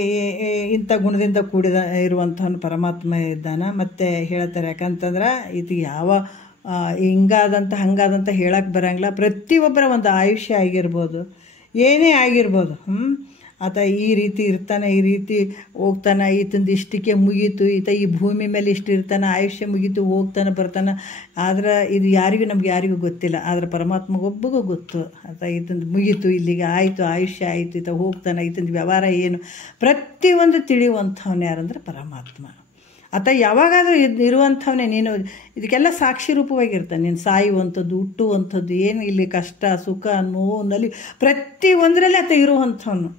ಇಂಥ ಗುಣದಿಂದ ಕೂಡಿದ ಇರುವಂಥವನು ಪರಮಾತ್ಮ ಇದ್ದಾನ. ಮತ್ತು ಹೇಳ್ತಾರೆ, ಯಾಕಂತಂದ್ರೆ ಇದು ಯಾವ ಹಿಂಗಾದಂಥ ಹಂಗಾದಂಥ ಹೇಳಕ್ಕೆ ಬರೋಂಗಿಲ್ಲ. ಪ್ರತಿಯೊಬ್ಬರ ಒಂದು ಆಯುಷ್ಯ ಆಗಿರ್ಬೋದು, ಏನೇ ಆಗಿರ್ಬೋದು, ಆತ ಈ ರೀತಿ ಇರ್ತಾನೆ, ಈ ರೀತಿ ಹೋಗ್ತಾನೆ, ಈತಂದು ಇಷ್ಟಕ್ಕೆ ಮುಗೀತು, ಈತ ಈ ಭೂಮಿ ಮೇಲೆ ಇಷ್ಟು ಇರ್ತಾನೆ, ಆಯುಷ್ಯ ಮುಗೀತು, ಹೋಗ್ತಾನೆ ಬರ್ತಾನೆ. ಆದ್ರೆ ಇದು ನಮ್ಗೆ ಯಾರಿಗೂ ಗೊತ್ತಿಲ್ಲ. ಆದರೆ ಪರಮಾತ್ಮಗೊಬ್ಬಗೂ ಗೊತ್ತು. ಆತ ಈತಂದು ಮುಗೀತು, ಇಲ್ಲಿಗೆ ಆಯಿತು, ಆಯುಷ್ಯ ಆಯಿತು, ಈತ ಹೋಗ್ತಾನೆ, ಈತಂದು ವ್ಯವಹಾರ ಏನು, ಪ್ರತಿಯೊಂದು ತಿಳಿಯುವಂಥವನು ಯಾರಂದ್ರೆ ಪರಮಾತ್ಮ. ಆತ ಯಾವಾಗಾದರೂ ಇರುವಂಥವನೇ. ನೀನು ಇದಕ್ಕೆಲ್ಲ ಸಾಕ್ಷಿ ರೂಪವಾಗಿರ್ತಾನೆ. ನೀನು ಸಾಯುವಂಥದ್ದು, ಹುಟ್ಟುವಂಥದ್ದು, ಏನು ಇಲ್ಲಿ ಕಷ್ಟ ಸುಖ ನೋವು ನಲಿ ಪ್ರತಿಯೊಂದರಲ್ಲಿ ಆತ ಇರುವಂಥವನು.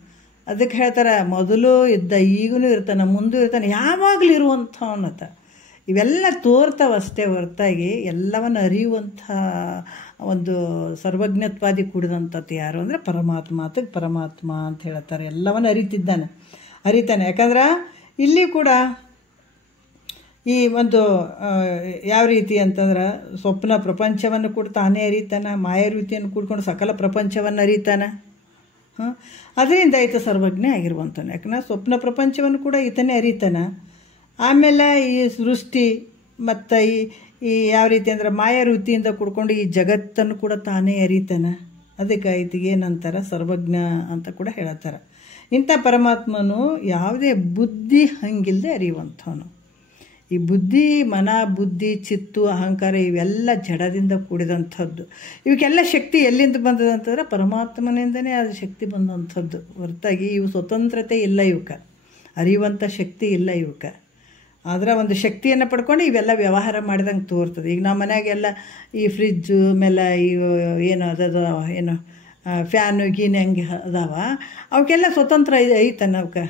ಅದಕ್ಕೆ ಹೇಳ್ತಾರೆ, ಮೊದಲು ಇದ್ದ, ಈಗೂ ಇರ್ತಾನೆ, ಮುಂದೂ ಇರ್ತಾನೆ, ಯಾವಾಗಲೂ ಇರುವಂಥವನತ. ಇವೆಲ್ಲ ತೋರ್ತಾವಷ್ಟೇ ಹೊರತಾಗಿ ಎಲ್ಲವನ್ನು ಅರಿಯುವಂಥ ಒಂದು ಸರ್ವಜ್ಞತ್ವಾದಿ ಕೂಡಿದಂಥದ್ದು ಯಾರು ಅಂದರೆ ಪರಮಾತ್ಮ. ಅದಕ್ಕೆ ಪರಮಾತ್ಮ ಅಂತ ಹೇಳ್ತಾರೆ. ಎಲ್ಲವನ್ನು ಅರಿತಾನೆ. ಯಾಕಂದ್ರೆ ಇಲ್ಲಿ ಕೂಡ ಈ ಒಂದು ಯಾವ ರೀತಿ ಅಂತಂದ್ರೆ ಸ್ವಪ್ನ ಪ್ರಪಂಚವನ್ನು ಕೂಡ ತಾನೇ ಅರಿತಾನೆ, ಮಾಯಾವೃತ್ತಿಯನ್ನು ಕೂಡ್ಕೊಂಡು ಸಕಲ ಪ್ರಪಂಚವನ್ನು ಅರಿತಾನೆ. ಅದರಿಂದ ಈತ ಸರ್ವಜ್ಞ ಆಗಿರುವಂತಾನೆ. ಯಾಕಂದ್ರೆ ಸ್ವಪ್ನ ಪ್ರಪಂಚವನ್ನು ಕೂಡ ಈತನೇ ಅರಿತಾನೆ. ಆಮೇಲೆ ಈ ಸೃಷ್ಟಿ ಮತ್ತು ಈ ಯಾವ ರೀತಿ ಅಂದ್ರೆ ಮಾಯಾವೃತ್ತಿಯಿಂದ ಕೂಡ್ಕೊಂಡು ಈ ಜಗತ್ತನ್ನು ಕೂಡ ತಾನೇ ಅರಿತಾನೆ. ಅದಕ್ಕೆ ಈತಗೇನಂತಾರೆ ಸರ್ವಜ್ಞ ಅಂತ ಕೂಡ ಹೇಳ್ತಾರೆ. ಇಂಥ ಪರಮಾತ್ಮನು ಯಾವುದೇ ಬುದ್ಧಿ ಹಂಗಿಲ್ಲದೆ ಅರಿಯುವಂಥವನು. ಈ ಬುದ್ಧಿ, ಮನ, ಬುದ್ಧಿ, ಚಿತ್ತು, ಅಹಂಕಾರ ಇವೆಲ್ಲ ಜಡದಿಂದ ಕೂಡಿದಂಥದ್ದು. ಇವಕ್ಕೆಲ್ಲ ಶಕ್ತಿ ಎಲ್ಲಿಂದ ಬಂದದಂತಂದ್ರೆ ಪರಮಾತ್ಮನಿಂದನೇ ಅದು ಶಕ್ತಿ ಬಂದಂಥದ್ದು. ಹೊರತಾಗಿ ಇವು ಸ್ವತಂತ್ರತೆ ಇಲ್ಲ, ಇವಕ್ಕೆ ಅರಿಯುವಂಥ ಶಕ್ತಿ ಇಲ್ಲ ಇವಕ್ಕೆ. ಆದರೆ ಒಂದು ಶಕ್ತಿಯನ್ನು ಪಡ್ಕೊಂಡು ಇವೆಲ್ಲ ವ್ಯವಹಾರ ಮಾಡಿದಂಗೆ ತೋರ್ತದೆ. ಈಗ ನಮ್ಮ ಮನೆಯಾಗೆಲ್ಲ ಈ ಫ್ರಿಜ್ಜು ಆಮೇಲೆ ಇವು ಏನು ಏನು ಫ್ಯಾನು ಗೀನು ಹೆಂಗೆ ಅದಾವ, ಅವಕ್ಕೆಲ್ಲ ಸ್ವತಂತ್ರ ಐತನ. ಅವಕ್ಕೆ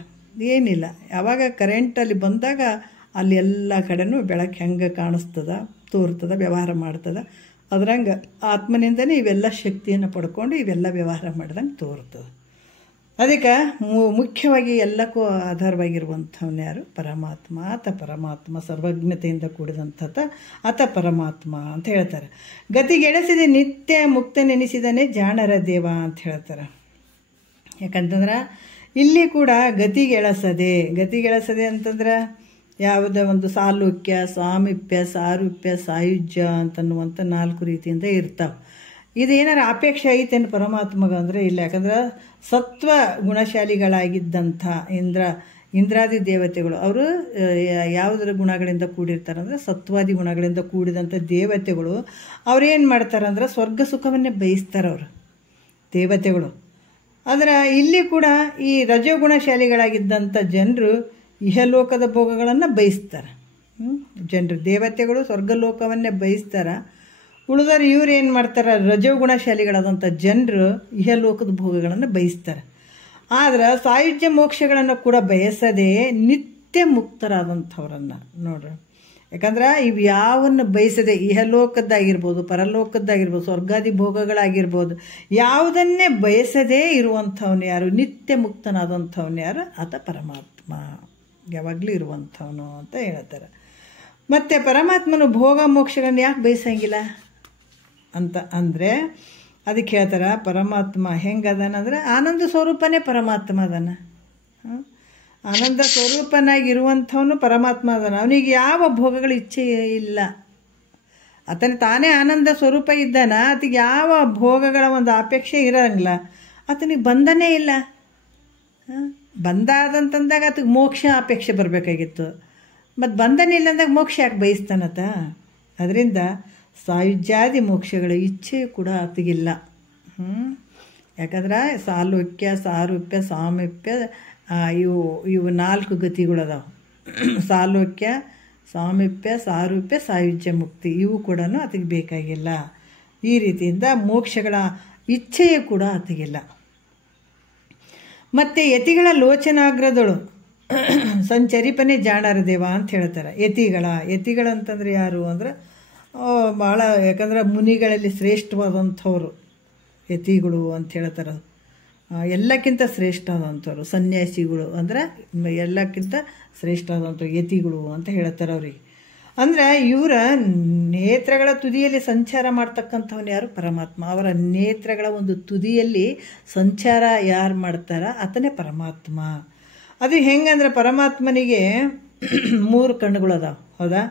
ಏನಿಲ್ಲ. ಯಾವಾಗ ಕರೆಂಟಲ್ಲಿ ಬಂದಾಗ ಅಲ್ಲಿ ಎಲ್ಲ ಕಡೆನೂ ಬೆಳಕು ಹೆಂಗೆ ಕಾಣಿಸ್ತದ, ತೋರ್ತದ, ವ್ಯವಹಾರ ಮಾಡ್ತದೆ. ಅದ್ರಂಗೆ ಆತ್ಮನಿಂದನೇ ಇವೆಲ್ಲ ಶಕ್ತಿಯನ್ನು ಪಡ್ಕೊಂಡು ಇವೆಲ್ಲ ವ್ಯವಹಾರ ಮಾಡ್ದಂಗೆ ತೋರ್ತದೆ. ಅದಕ್ಕೆ ಮುಖ್ಯವಾಗಿ ಎಲ್ಲಕ್ಕೂ ಆಧಾರವಾಗಿರುವಂಥವನು ಯಾರು? ಪರಮಾತ್ಮ. ಆತ ಪರಮಾತ್ಮ ಸರ್ವಜ್ಞತೆಯಿಂದ ಕೂಡಿದಂಥ ಆತ ಪರಮಾತ್ಮ ಅಂತ ಹೇಳ್ತಾರೆ. ಗತಿಗೆಡಿಸಿದೆ ನಿತ್ಯ ಮುಕ್ತನೆನಿಸಿದನೇ ಜಾಣರ ದೇವ ಅಂತ ಹೇಳ್ತಾರೆ. ಯಾಕಂತಂದ್ರೆ ಇಲ್ಲಿ ಕೂಡ ಗತಿಗೆಳಸದೆ ಅಂತಂದ್ರೆ ಯಾವುದೇ ಒಂದು ಸಾಲುಕ್ಯ, ಸಾಮೀಪ್ಯ, ಸಾರೂಪ್ಯ, ಸಾಯುಜ್ಯ ಅಂತನ್ನುವಂಥ 4 ರೀತಿಯಿಂದ ಇರ್ತಾವೆ. ಇದು ಏನಾರ ಅಪೇಕ್ಷೆ ಐತೇನು ಪರಮಾತ್ಮಗ ಅಂದರೆ ಇಲ್ಲ. ಯಾಕಂದ್ರೆ ಸತ್ವ ಗುಣಶಾಲಿಗಳಾಗಿದ್ದಂಥ ಇಂದ್ರಾದಿ ದೇವತೆಗಳು ಅವರು ಯಾವುದರ ಗುಣಗಳಿಂದ ಕೂಡಿರ್ತಾರಂದ್ರೆ ಸತ್ವಾದಿ ಗುಣಗಳಿಂದ ಕೂಡಿದಂಥ ದೇವತೆಗಳು ಅವ್ರೇನು ಮಾಡ್ತಾರಂದ್ರೆ ಸ್ವರ್ಗ ಸುಖವನ್ನೇ ಬಯಸ್ತಾರವ್ರು ದೇವತೆಗಳು. ಆದರೆ ಇಲ್ಲಿ ಕೂಡ ಈ ರಜೋಗುಣಶಾಲಿಗಳಾಗಿದ್ದಂಥ ಜನರು ಇಹಲೋಕದ ಭೋಗಗಳನ್ನು ಬಯಸ್ತಾರೆ. ಜನರು ದೇವತೆಗಳು ಸ್ವರ್ಗಲೋಕವನ್ನೇ ಬಯಸ್ತಾರೆ. ಉಳಿದವರು ಇವ್ರು ಏನು ಮಾಡ್ತಾರೆ, ರಜೋಗುಣಶಾಲಿಗಳಾದಂಥ ಜನರು ಇಹಲೋಕದ ಭೋಗಗಳನ್ನು ಬಯಸ್ತಾರೆ. ಆದರೆ ಸಾಯುಜ್ಯ ಮೋಕ್ಷಗಳನ್ನು ಕೂಡ ಬಯಸದೆ ನಿತ್ಯ ಮುಕ್ತರಾದಂಥವ್ರನ್ನು ನೋಡ್ರಿ. ಯಾಕಂದ್ರೆ ಇವು ಯಾವನ್ನು ಬಯಸದೆ ಇಹಲೋಕದ್ದಾಗಿರ್ಬೋದು, ಪರಲೋಕದ್ದಾಗಿರ್ಬೋದು, ಸ್ವರ್ಗಾದಿ ಭೋಗಗಳಾಗಿರ್ಬೋದು, ಯಾವುದನ್ನೇ ಬಯಸದೇ ಇರುವಂಥವನು ಯಾರು? ನಿತ್ಯ ಮುಕ್ತನಾದಂಥವನು ಯಾರು? ಆತ ಪರಮಾತ್ಮ, ಯಾವಾಗಲೂ ಇರುವಂಥವನು ಅಂತ ಹೇಳ್ತಾರೆ. ಮತ್ತು ಪರಮಾತ್ಮನು ಭೋಗ ಮೋಕ್ಷಗಳನ್ನು ಯಾಕೆ ಬಯಸಂಗಿಲ್ಲ ಅಂತ ಅಂದರೆ ಅದಕ್ಕೆ ಹೇಳ್ತಾರೆ, ಪರಮಾತ್ಮ ಹೆಂಗದಾನಂದ್ರೆ ಆನಂದ ಸ್ವರೂಪನೇ ಪರಮಾತ್ಮ ಅದಾನ. ಆನಂದ ಸ್ವರೂಪನಾಗಿರುವಂಥವನು ಪರಮಾತ್ಮ ಅದಾನ. ಅವನಿಗೆ ಯಾವ ಭೋಗಗಳ ಇಚ್ಛೆ ಇಲ್ಲ. ಆತನ ತಾನೇ ಆನಂದ ಸ್ವರೂಪ ಇದ್ದಾನ, ಆತಗೆ ಯಾವ ಭೋಗಗಳ ಒಂದು ಅಪೇಕ್ಷೆ ಇರೋಂಗಿಲ್ಲ, ಆತನಿಗೆ ಬಂಧನೇ ಇಲ್ಲ. ಬಂದಾದಂತಂದಾಗ ಆತಗೆ ಮೋಕ್ಷ ಅಪೇಕ್ಷೆ ಬರಬೇಕಾಗಿತ್ತು, ಮತ್ತು ಬಂಧನ ಇಲ್ಲ ಅಂದಾಗ ಮೋಕ್ಷ ಯಾಕೆ ಬಯಸ್ತಾನತ? ಅದರಿಂದ ಸಾಯುಜ್ಯಾದಿ ಮೋಕ್ಷಗಳ ಇಚ್ಛೆಯೂ ಕೂಡ ಆತಗಿಲ್ಲ. ಯಾಕಂದ್ರೆ ಸಾಲೋಕ್ಯ, ಸಾರೂಪ್ಯ, ಸಾಮೀಪ್ಯ, ಇವು 4 ಗತಿಗಳದಾವೆ. ಸಾಲೋಕ್ಯ, ಸಾಮೀಪ್ಯ, ಸಾರೂಪ್ಯ, ಸಾಯುಜ್ಯ ಮುಕ್ತಿ ಇವು ಕೂಡ ಆತಗೆ ಬೇಕಾಗಿಲ್ಲ. ಈ ರೀತಿಯಿಂದ ಮೋಕ್ಷಗಳ ಇಚ್ಛೆಯೂ ಕೂಡ ಆತಗಿಲ್ಲ. ಮತ್ತು ಯತಿಗಳ ಲೋಚನಾಗ್ರದಳು ಸಂಚರಿಪನೆ ಜಾಣರ ದೇವ ಅಂತ ಹೇಳ್ತಾರೆ. ಯತಿಗಳಂತಂದ್ರೆ ಯಾರು ಅಂದ್ರೆ ಭಾಳ, ಯಾಕಂದ್ರೆ ಮುನಿಗಳಲ್ಲಿ ಶ್ರೇಷ್ಠವಾದಂಥವ್ರು ಯತಿಗಳು ಅಂತ ಹೇಳ್ತಾರೆ. ಎಲ್ಲಕ್ಕಿಂತ ಶ್ರೇಷ್ಠವಾದಂಥವ್ರು ಸನ್ಯಾಸಿಗಳು ಅಂದರೆ ಎಲ್ಲಕ್ಕಿಂತ ಶ್ರೇಷ್ಠವಾದಂಥವ್ರು ಯತಿಗಳು ಅಂತ ಹೇಳ್ತಾರೆ ಅವ್ರಿಗೆ. ಅಂದರೆ ಇವರ ನೇತ್ರಗಳ ತುದಿಯಲ್ಲಿ ಸಂಚಾರ ಮಾಡ್ತಕ್ಕಂಥವನು ಯಾರು? ಪರಮಾತ್ಮ. ಅವರ ನೇತ್ರಗಳ ಒಂದು ತುದಿಯಲ್ಲಿ ಸಂಚಾರ ಯಾರು ಮಾಡ್ತಾರ ಆತನೇ ಪರಮಾತ್ಮ. ಅದು ಹೆಂಗಂದ್ರೆ ಪರಮಾತ್ಮನಿಗೆ 3 ಕಣ್ಣುಗಳು ಅದಾವೆ, ಹೌದಾ?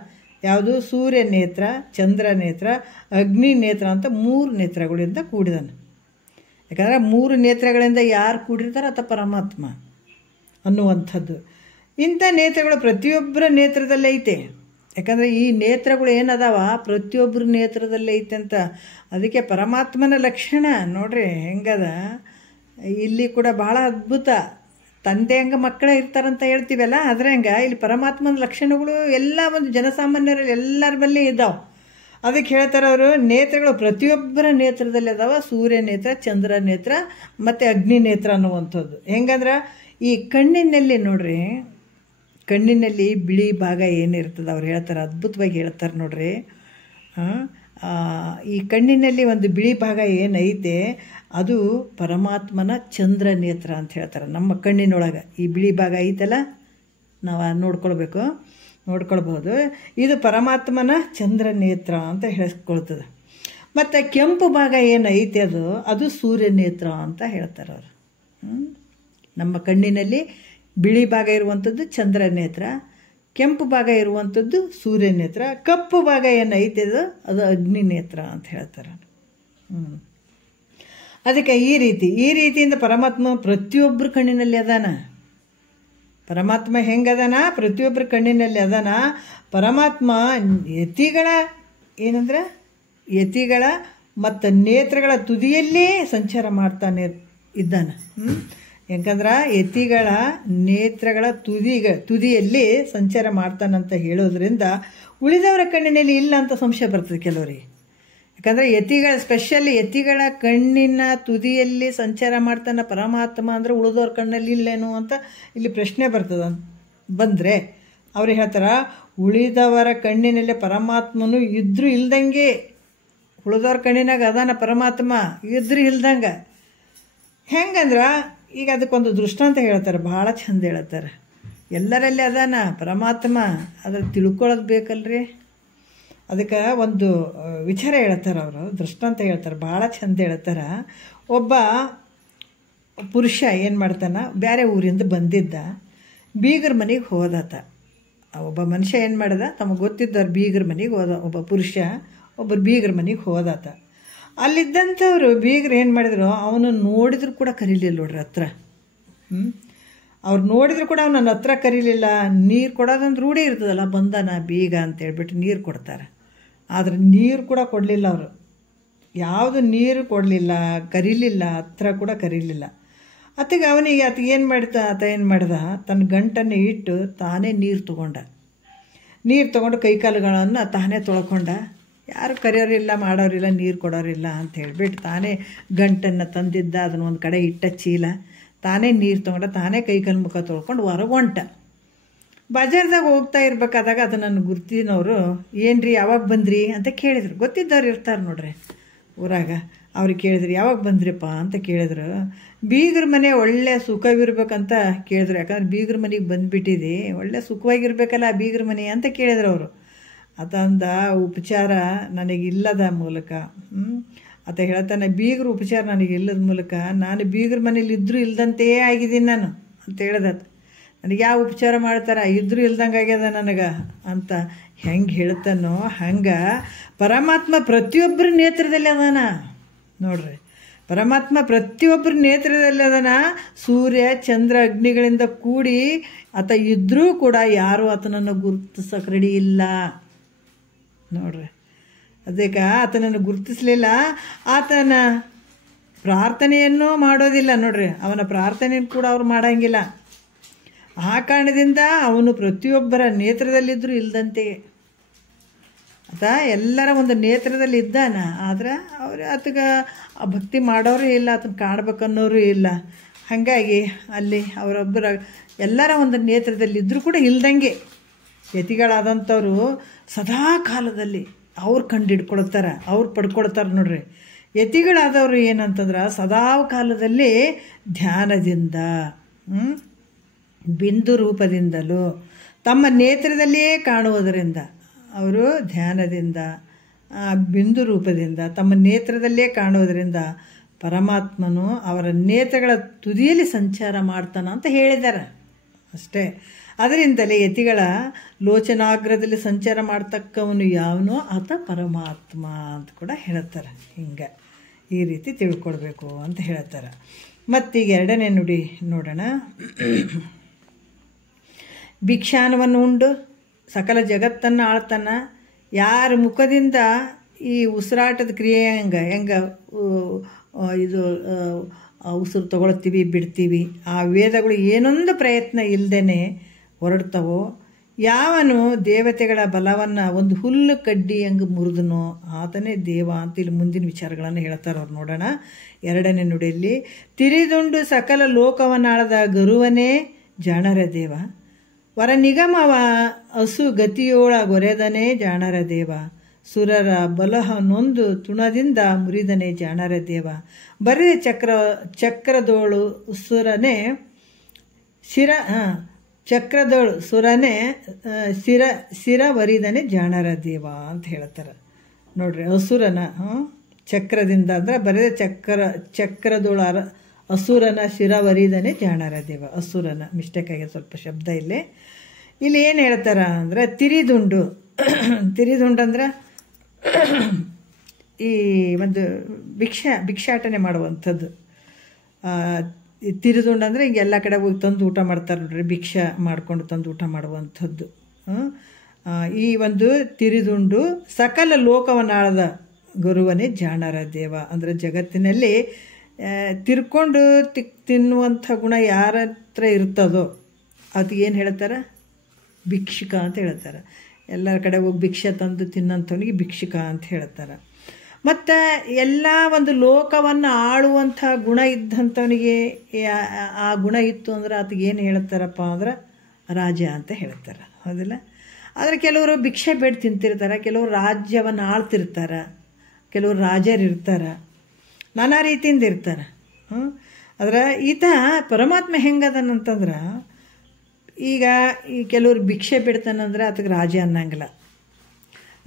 ಯಾವುದು? ಸೂರ್ಯ ನೇತ್ರ, ಚಂದ್ರ ನೇತ್ರ, ಅಗ್ನಿ ನೇತ್ರ ಅಂತ 3 ನೇತ್ರಗಳಿಂದ ಕೂಡಿದಾನೆ. ಯಾಕಂದರೆ 3 ನೇತ್ರಗಳಿಂದ ಯಾರು ಕೂಡಿರ್ತಾರೆ ಆತ ಪರಮಾತ್ಮ ಅನ್ನುವಂಥದ್ದು. ಇಂಥ ನೇತ್ರಗಳು ಪ್ರತಿಯೊಬ್ಬರ ನೇತ್ರದಲ್ಲೇ ಐತೆ. ಯಾಕಂದರೆ ಈ ನೇತ್ರಗಳು ಏನದಾವ ಪ್ರತಿಯೊಬ್ಬರ ನೇತ್ರದಲ್ಲೇ ಐತೆ ಅಂತ. ಅದಕ್ಕೆ ಪರಮಾತ್ಮನ ಲಕ್ಷಣ ನೋಡ್ರಿ ಹೆಂಗದ. ಇಲ್ಲಿ ಕೂಡ ಭಾಳ ಅದ್ಭುತ. ತಂದೆ ಹಂಗೆ ಮಕ್ಕಳೇ ಇರ್ತಾರಂತ ಹೇಳ್ತೀವಲ್ಲ, ಅದ್ರ ಹಂಗೆ ಇಲ್ಲಿ ಪರಮಾತ್ಮನ ಲಕ್ಷಣಗಳು ಎಲ್ಲ ಒಂದು ಜನಸಾಮಾನ್ಯರಲ್ಲಿ ಎಲ್ಲರ ಬಲ್ಲಿ ಇದ್ದಾವೆ. ಅದಕ್ಕೆ ಹೇಳ್ತಾರೆ ಅವರು, ನೇತ್ರಗಳು ಪ್ರತಿಯೊಬ್ಬರ ನೇತ್ರದಲ್ಲಿ ಅದಾವ. ಸೂರ್ಯ ನೇತ್ರ, ಚಂದ್ರ ನೇತ್ರ ಮತ್ತು ಅಗ್ನಿ ನೇತ್ರ ಅನ್ನುವಂಥದ್ದು. ಹೆಂಗಂದ್ರೆ ಈ ಕಣ್ಣಿನಲ್ಲಿ ನೋಡ್ರಿ, ಕಣ್ಣಿನಲ್ಲಿ ಬಿಳಿ ಭಾಗ ಏನಿರ್ತದೆ ಅವ್ರು ಹೇಳ್ತಾರೆ, ಅದ್ಭುತವಾಗಿ ಹೇಳ್ತಾರೆ ನೋಡ್ರಿ. ಈ ಕಣ್ಣಿನಲ್ಲಿ ಒಂದು ಬಿಳಿ ಭಾಗ ಏನೈತೆ ಅದು ಪರಮಾತ್ಮನ ಚಂದ್ರ ನೇತ್ರ ಅಂತ ಹೇಳ್ತಾರೆ. ನಮ್ಮ ಕಣ್ಣಿನೊಳಗೆ ಈ ಬಿಳಿ ಭಾಗ ಐತಲ್ಲ, ನಾವು ನೋಡ್ಕೊಳ್ಬೋದು. ಇದು ಪರಮಾತ್ಮನ ಚಂದ್ರ ನೇತ್ರ ಅಂತ ಹೇಳ್ಕೊಳ್ತದೆ. ಮತ್ತು ಕೆಂಪು ಭಾಗ ಏನೈತೆ ಅದು ಸೂರ್ಯ ನೇತ್ರ ಅಂತ ಹೇಳ್ತಾರೆ ಅವರು. ನಮ್ಮ ಕಣ್ಣಿನಲ್ಲಿ ಬಿಳಿ ಭಾಗ ಇರುವಂಥದ್ದು ಚಂದ್ರ ನೇತ್ರ, ಕೆಂಪು ಭಾಗ ಇರುವಂಥದ್ದು ಸೂರ್ಯ ನೇತ್ರ, ಕಪ್ಪು ಭಾಗ ಏನೈತೆ ಅದು ಅಗ್ನಿ ನೇತ್ರ ಅಂತ ಹೇಳ್ತಾರೆ. ಅದಕ್ಕೆ ಈ ರೀತಿಯಿಂದ ಪರಮಾತ್ಮ ಪ್ರತಿಯೊಬ್ಬರ ಕಣ್ಣಿನಲ್ಲಿ ಅದಾನ. ಪರಮಾತ್ಮ ಹೆಂಗದಾನ? ಪ್ರತಿಯೊಬ್ಬರ ಕಣ್ಣಿನಲ್ಲಿ ಅದಾನ. ಪರಮಾತ್ಮ ಯತಿಗಳ ಮತ್ತು ನೇತ್ರಗಳ ತುದಿಯಲ್ಲೇ ಸಂಚಾರ ಮಾಡ್ತಾನೆ ಇದ್ದಾನೆ. ಯಾಕಂದ್ರೆ ಯತಿಗಳ ನೇತ್ರಗಳ ತುದಿಯಲ್ಲಿ ಸಂಚಾರ ಮಾಡ್ತಾನಂತ ಹೇಳೋದ್ರಿಂದ ಉಳಿದವರ ಕಣ್ಣಿನಲ್ಲಿ ಇಲ್ಲ ಅಂತ ಸಂಶಯ ಬರ್ತದೆ ಕೆಲವರಿಗೆ. ಯಾಕಂದರೆ ಯತಿಗಳ ಕಣ್ಣಿನ ತುದಿಯಲ್ಲಿ ಸಂಚಾರ ಮಾಡ್ತಾನೆ ಪರಮಾತ್ಮ ಅಂದರೆ ಉಳಿದವ್ರ ಕಣ್ಣಲ್ಲಿ ಇಲ್ಲೇನು ಅಂತ ಇಲ್ಲಿ ಪ್ರಶ್ನೆ ಬಂದರೆ ಅವ್ರು ಹೇಳ್ತಾರೆ, ಉಳಿದವರ ಕಣ್ಣಿನಲ್ಲಿ ಪರಮಾತ್ಮನು ಇದ್ರೂ ಇಲ್ದಂಗೆ, ಉಳಿದವ್ರ ಕಣ್ಣಿನಾಗ ಅದಾನ ಪರಮಾತ್ಮ ಇದ್ರೂ ಇಲ್ದಂಗೆ. ಹೆಂಗಂದ್ರೆ ಈಗ ಅದಕ್ಕೊಂದು ದೃಷ್ಟಾಂತ ಹೇಳ್ತಾರೆ, ಭಾಳ ಚಂದ ಹೇಳ್ತಾರೆ. ಎಲ್ಲರಲ್ಲಿ ಅದಾನ ಪರಮಾತ್ಮ, ಅದ್ರ ತಿಳ್ಕೊಳ್ಳೋದು ಬೇಕಲ್ರಿ. ಅದಕ್ಕೆ ಒಂದು ವಿಚಾರ ಹೇಳ್ತಾರೆ ಅವರು, ದೃಷ್ಟಾಂತ ಹೇಳ್ತಾರೆ, ಭಾಳ ಚಂದ ಹೇಳ್ತಾರೆ. ಒಬ್ಬ ಪುರುಷ ಏನು ಮಾಡ್ತಾನೆ, ಬೇರೆ ಊರಿಂದ ಬಂದಿದ್ದ, ಬೀಗರ ಮನೆಗೆ ಹೋದಾತ. ಒಬ್ಬ ಮನುಷ್ಯ ಏನು ಮಾಡ್ದ, ತಮಗೆ ಗೊತ್ತಿದ್ದವ್ರು ಬೀಗರ ಮನೆಗೆ ಹೋದ. ಒಬ್ಬರು ಬೀಗರ ಮನೆಗೆ ಹೋದಾತ. ಅಲ್ಲಿದ್ದಂಥವ್ರು ಬೀಗರು ಏನು ಮಾಡಿದ್ರು, ಅವನು ನೋಡಿದ್ರು ಕೂಡ ಕರೀಲಿಲ್ಲ ನೋಡ್ರಿ ಹತ್ರ. ಅವ್ರು ನೋಡಿದ್ರು ಕೂಡ ಅವನ ಹತ್ರ ಕರೀಲಿಲ್ಲ. ನೀರು ಕೊಡೋದಂದ್ರೆ ರೂಢಿ ಇರ್ತದಲ್ಲ, ಬಂದನ ಬೀಗ ಅಂತೇಳ್ಬಿಟ್ಟು ನೀರು ಕೊಡ್ತಾರೆ. ಆದರೆ ನೀರು ಕೂಡ ಕೊಡಲಿಲ್ಲ ಅವರು, ಯಾವುದು ನೀರು ಕೊಡಲಿಲ್ಲ, ಕರೀಲಿಲ್ಲ, ಹತ್ರ ಕೂಡ ಕರೀಲಿಲ್ಲ. ಆತ ಏನು ಮಾಡ್ದ, ತನ್ನ ಗಂಟನ್ನು ಇಟ್ಟು ತಾನೇ ನೀರು ತೊಗೊಂಡು ಕೈಕಾಲುಗಳನ್ನು ತಾನೇ ತೊಳ್ಕೊಂಡ. ಯಾರು ಕರೆಯೋರಿಲ್ಲ, ಮಾಡೋರಿಲ್ಲ, ನೀರು ಕೊಡೋರಿಲ್ಲ ಅಂತ ಹೇಳ್ಬಿಟ್ಟು ತಾನೇ ಗಂಟನ್ನು ತಂದಿದ್ದ, ಅದನ್ನು ಒಂದು ಕಡೆ ಇಟ್ಟ ಚೀಲ, ತಾನೇ ನೀರು ತೊಗೊಂಡ, ತಾನೇ ಕೈಕಾಲು ಮುಖ ತೊಳ್ಕೊಂಡು ಹೊರಗೆ ಹೊಂಟ. ಬಜಾರ್ದಾಗ ಹೋಗ್ತಾ ಇರ್ಬೇಕಾದಾಗ ಅದು ನನ್ನ ಗುರ್ತಿನವರು, ಏನ್ರಿ ಯಾವಾಗ ಬಂದ್ರಿ ಅಂತ ಕೇಳಿದ್ರು. ಗೊತ್ತಿದ್ದವ್ರು ಇರ್ತಾರೆ ನೋಡ್ರಿ ಊರಾಗ, ಅವ್ರಿಗೆ ಕೇಳಿದ್ರು, ಯಾವಾಗ ಬಂದ್ರಿಪ್ಪ ಅಂತ ಕೇಳಿದ್ರು. ಬೀಗರ ಮನೆ ಒಳ್ಳೆ ಸುಖವಿರ್ಬೇಕಂತ ಕೇಳಿದ್ರು. ಯಾಕಂದ್ರೆ ಬೀಗರ ಮನೆಗೆ ಬಂದುಬಿಟ್ಟಿದೆ, ಒಳ್ಳೆ ಸುಖವಾಗಿರ್ಬೇಕಲ್ಲ ಬೀಗರ ಮನೆ ಅಂತ ಕೇಳಿದ್ರು ಅವರು. ಆತಂದ ಉಪಚಾರ ನನಗಿಲ್ಲದ ಮೂಲಕ ಆತ ಹೇಳ್ತಾನೆ, ಬೀಗರ ಉಪಚಾರ ನನಗಿಲ್ಲದ ಮೂಲಕ ನಾನು ಬೀಗರ ಮನೇಲಿ ಇದ್ದರೂ ಇಲ್ದಂತೆಯೇ ಆಗಿದ್ದೀನಿ ನಾನು ಅಂತ ಹೇಳ್ದತ್ತ. ನನಗೆ ಯಾವ ಉಪಚಾರ ಮಾಡ್ತಾರೆ, ಇದ್ರೂ ಇಲ್ದಂಗೆ ಆಗ್ಯದ ನನಗೆ ಅಂತ ಹೆಂಗೆ ಹೇಳ್ತಾನೋ ಹಂಗೆ ಪರಮಾತ್ಮ ಪ್ರತಿಯೊಬ್ಬರ ನೇತ್ರದಲ್ಲಿ ಅದಾನ ನೋಡ್ರಿ. ಪರಮಾತ್ಮ ಪ್ರತಿಯೊಬ್ಬರ ನೇತ್ರದಲ್ಲಿ ಅದಾನ. ಸೂರ್ಯ ಚಂದ್ರ ಅಗ್ನಿಗಳಿಂದ ಕೂಡಿ ಆತ ಇದ್ದರೂ ಕೂಡ ಯಾರೂ ಆತನನ್ನು ಗುರುತಿಸೋಕೆ ರೆಡಿ ಇಲ್ಲ ನೋಡ್ರಿ. ಅದಕ್ಕೆ ಆತನನ್ನು ಗುರುತಿಸಲಿಲ್ಲ. ಆತನ ಪ್ರಾರ್ಥನೆಯನ್ನು ಮಾಡೋದಿಲ್ಲ ನೋಡ್ರಿ. ಅವನ ಪ್ರಾರ್ಥನೆಯನ್ನು ಕೂಡ ಅವ್ರು ಮಾಡೋಂಗಿಲ್ಲ. ಆ ಕಾರಣದಿಂದ ಅವನು ಪ್ರತಿಯೊಬ್ಬರ ನೇತ್ರದಲ್ಲಿದ್ದರೂ ಇಲ್ಲದಂತೆ ಆತ ಎಲ್ಲರ ಒಂದು ನೇತ್ರದಲ್ಲಿ ಇದ್ದಾನ. ಆದ್ರೆ ಅವ್ರು ಆತಗೆ ಭಕ್ತಿ ಮಾಡೋರು ಇಲ್ಲ, ಆತನ ಕಾಣ್ಬೇಕನ್ನೋರು ಇಲ್ಲ. ಹಾಗಾಗಿ ಅಲ್ಲಿ ಅವರೊಬ್ಬರ ಎಲ್ಲರ ಒಂದು ನೇತ್ರದಲ್ಲಿದ್ದರೂ ಕೂಡ ಇಲ್ದಂಗೆ ಯತಿಗಳಾದಂಥವ್ರು ಸದಾ ಕಾಲದಲ್ಲಿ ಅವ್ರು ಕಂಡಿಡ್ಕೊಳ್ತಾರೆ, ಅವ್ರು ಪಡ್ಕೊಳ್ತಾರೆ ನೋಡ್ರಿ. ಯತಿಗಳಾದವರು ಏನಂತಂದ್ರೆ ಸದಾ ಕಾಲದಲ್ಲಿ ಧ್ಯಾನದಿಂದ ಬಿಂದು ರೂಪದಿಂದಲೂ ತಮ್ಮ ನೇತ್ರದಲ್ಲಿಯೇ ಕಾಣುವುದರಿಂದ ಅವರು ಧ್ಯಾನದಿಂದ ಬಿಂದು ರೂಪದಿಂದ ತಮ್ಮ ನೇತ್ರದಲ್ಲೇ ಕಾಣುವುದರಿಂದ ಪರಮಾತ್ಮನು ಅವರ ನೇತ್ರಗಳ ತುದಿಯಲ್ಲಿ ಸಂಚಾರ ಮಾಡ್ತಾನ ಅಂತ ಹೇಳಿದ್ದಾರೆ ಅಷ್ಟೇ. ಅದರಿಂದಲೇ ಯತಿಗಳ ಲೋಚನಾಗ್ರದಲ್ಲಿ ಸಂಚಾರ ಮಾಡ್ತಕ್ಕವನು ಯಾವನೋ ಆತ ಪರಮಾತ್ಮ ಅಂತ ಕೂಡ ಹೇಳ್ತಾರೆ. ಹಿಂಗೆ ಈ ರೀತಿ ತಿಳ್ಕೊಳ್ಬೇಕು ಅಂತ ಹೇಳ್ತಾರೆ. ಮತ್ತೀಗ ಎರಡನೇ ನುಡಿ ನೋಡೋಣ. ಭಿಕ್ಷಾನವನ್ನು ಉಂಡು ಸಕಲ ಜಗತ್ತನ್ನು ಆಳ್ತಾನ. ಯಾರ ಮುಖದಿಂದ ಈ ಉಸಿರಾಟದ ಕ್ರಿಯೆ ಹೆಂಗೆ ಇದು ಉಸಿರು ತಗೊಳ್ತೀವಿ ಬಿಡ್ತೀವಿ, ಆ ವೇದಗಳು ಏನೊಂದು ಪ್ರಯತ್ನ ಇಲ್ಲದೇ ಹೊರಡ್ತವೋ, ಯಾವನು ದೇವತೆಗಳ ಬಲವನ್ನು ಒಂದು ಹುಲ್ಲು ಕಡ್ಡಿ ಹಂಗೆ ಮುರಿದನೋ ಆತನೇ ದೇವ ಅಂತ ಇಲ್ಲಿ ಮುಂದಿನ ವಿಚಾರಗಳನ್ನು ಹೇಳ್ತಾರೆ ಅವ್ರು. ನೋಡೋಣ ಎರಡನೇ ನುಡಿಯಲ್ಲಿ. ತಿರಿದುಂಡು ಸಕಲ ಲೋಕವನ್ನಾಳದ ಗರುವನೇ ಜಾಣರ ದೇವ, ವರ ನಿಗಮವ ಹಸು ಗತಿಯೋಳಗೊರೆದನೇ ಜಾಣರ ದೇವ, ಸುರರ ಬಲಹ ನೊಂದು ತುಣದಿಂದ ಮುರಿದನೇ ಜಾಣರ ದೇವ, ಬರೆದ ಚಕ್ರದೋಳು ಸುರನೇ ಚಕ್ರದೋಳು ಸುರನೇ ಶಿರವರಿದನೇ ಜಾಣರ ದೇವ ಅಂತ ಹೇಳ್ತಾರೆ ನೋಡ್ರಿ. ಹಸುರನ ಚಕ್ರದಿಂದ ಅಂದ್ರೆ ಬರೆದ ಚಕ್ರದೋಳು ಅಸುರನ ಶಿರವರಿದನೇ ಜಾಣರ ದೇವ. ಅಸುರನ ಮಿಸ್ಟೇಕ್ ಆಗಿದೆ ಸ್ವಲ್ಪ ಶಬ್ದ ಇಲ್ಲಿ ಏನು ಹೇಳ್ತಾರ ಅಂದ್ರೆ ತಿರಿದುಂಡು. ತಿರಿದುಂಡು ಅಂದ್ರೆ ಈ ಒಂದು ಭಿಕ್ಷಾಟನೆ ಮಾಡುವಂಥದ್ದು. ತಿರಿದುಂಡು ಅಂದರೆ ಹಿಂಗೆ ಎಲ್ಲ ಕಡೆ ಹೋಗಿ ತಂದು ಊಟ ಮಾಡ್ತಾರೆ ನೋಡ್ರಿ, ಭಿಕ್ಷಾ ಮಾಡಿಕೊಂಡು ತಂದು ಊಟ ಮಾಡುವಂಥದ್ದು. ಈ ಒಂದು ತಿರಿದುಂಡು ಸಕಲ ಲೋಕವನ್ನಾಳದ ಗುರುವನೇ ಜಾಣರ ದೇವ ಅಂದರೆ ಜಗತ್ತಿನಲ್ಲಿ ತಿರ್ಕೊಂಡು ತಿನ್ನುವಂಥ ಗುಣ ಯಾರ ಹತ್ರ ಇರ್ತದೋ ಅದಕ್ಕೆ ಏನು ಹೇಳ್ತಾರೆ? ಭಿಕ್ಷುಕ ಅಂತ ಹೇಳ್ತಾರೆ. ಎಲ್ಲರ ಕಡೆ ಹೋಗಿ ಭಿಕ್ಷೆ ತಂದು ತಿನ್ನೋಂಥವನಿಗೆ ಭಿಕ್ಷುಕ ಅಂತ ಹೇಳ್ತಾರೆ. ಮತ್ತು ಎಲ್ಲ ಒಂದು ಲೋಕವನ್ನು ಆಳುವಂಥ ಗುಣ ಇದ್ದಂಥವನಿಗೆ ಆ ಗುಣ ಇತ್ತು ಅಂದ್ರೆ ಆತಗೆ ಏನು ಹೇಳ್ತಾರಪ್ಪ ಅಂದ್ರೆ ರಾಜ ಅಂತ ಹೇಳ್ತಾರೆ, ಹೌದಿಲ್ಲ? ಆದರೆ ಕೆಲವರು ಭಿಕ್ಷೆ ಬೇಡ ತಿಂತಿರ್ತಾರೆ, ಕೆಲವರು ರಾಜ್ಯವನ್ನು ಆಳ್ತಿರ್ತಾರೆ, ಕೆಲವರು ರಾಜರಿರ್ತಾರೆ, ನಾನಾ ರೀತಿಯಿಂದ ಇರ್ತಾರೆ. ಆದರೆ ಈತ ಪರಮಾತ್ಮ ಹೆಂಗದನಂತಂದ್ರೆ ಈಗ ಈ ಕೆಲವರು ಭಿಕ್ಷೆ ಬಿಡ್ತಾನಂದ್ರೆ ಅದಕ್ಕೆ ರಾಜ ಅನ್ನಂಗಿಲ್ಲ,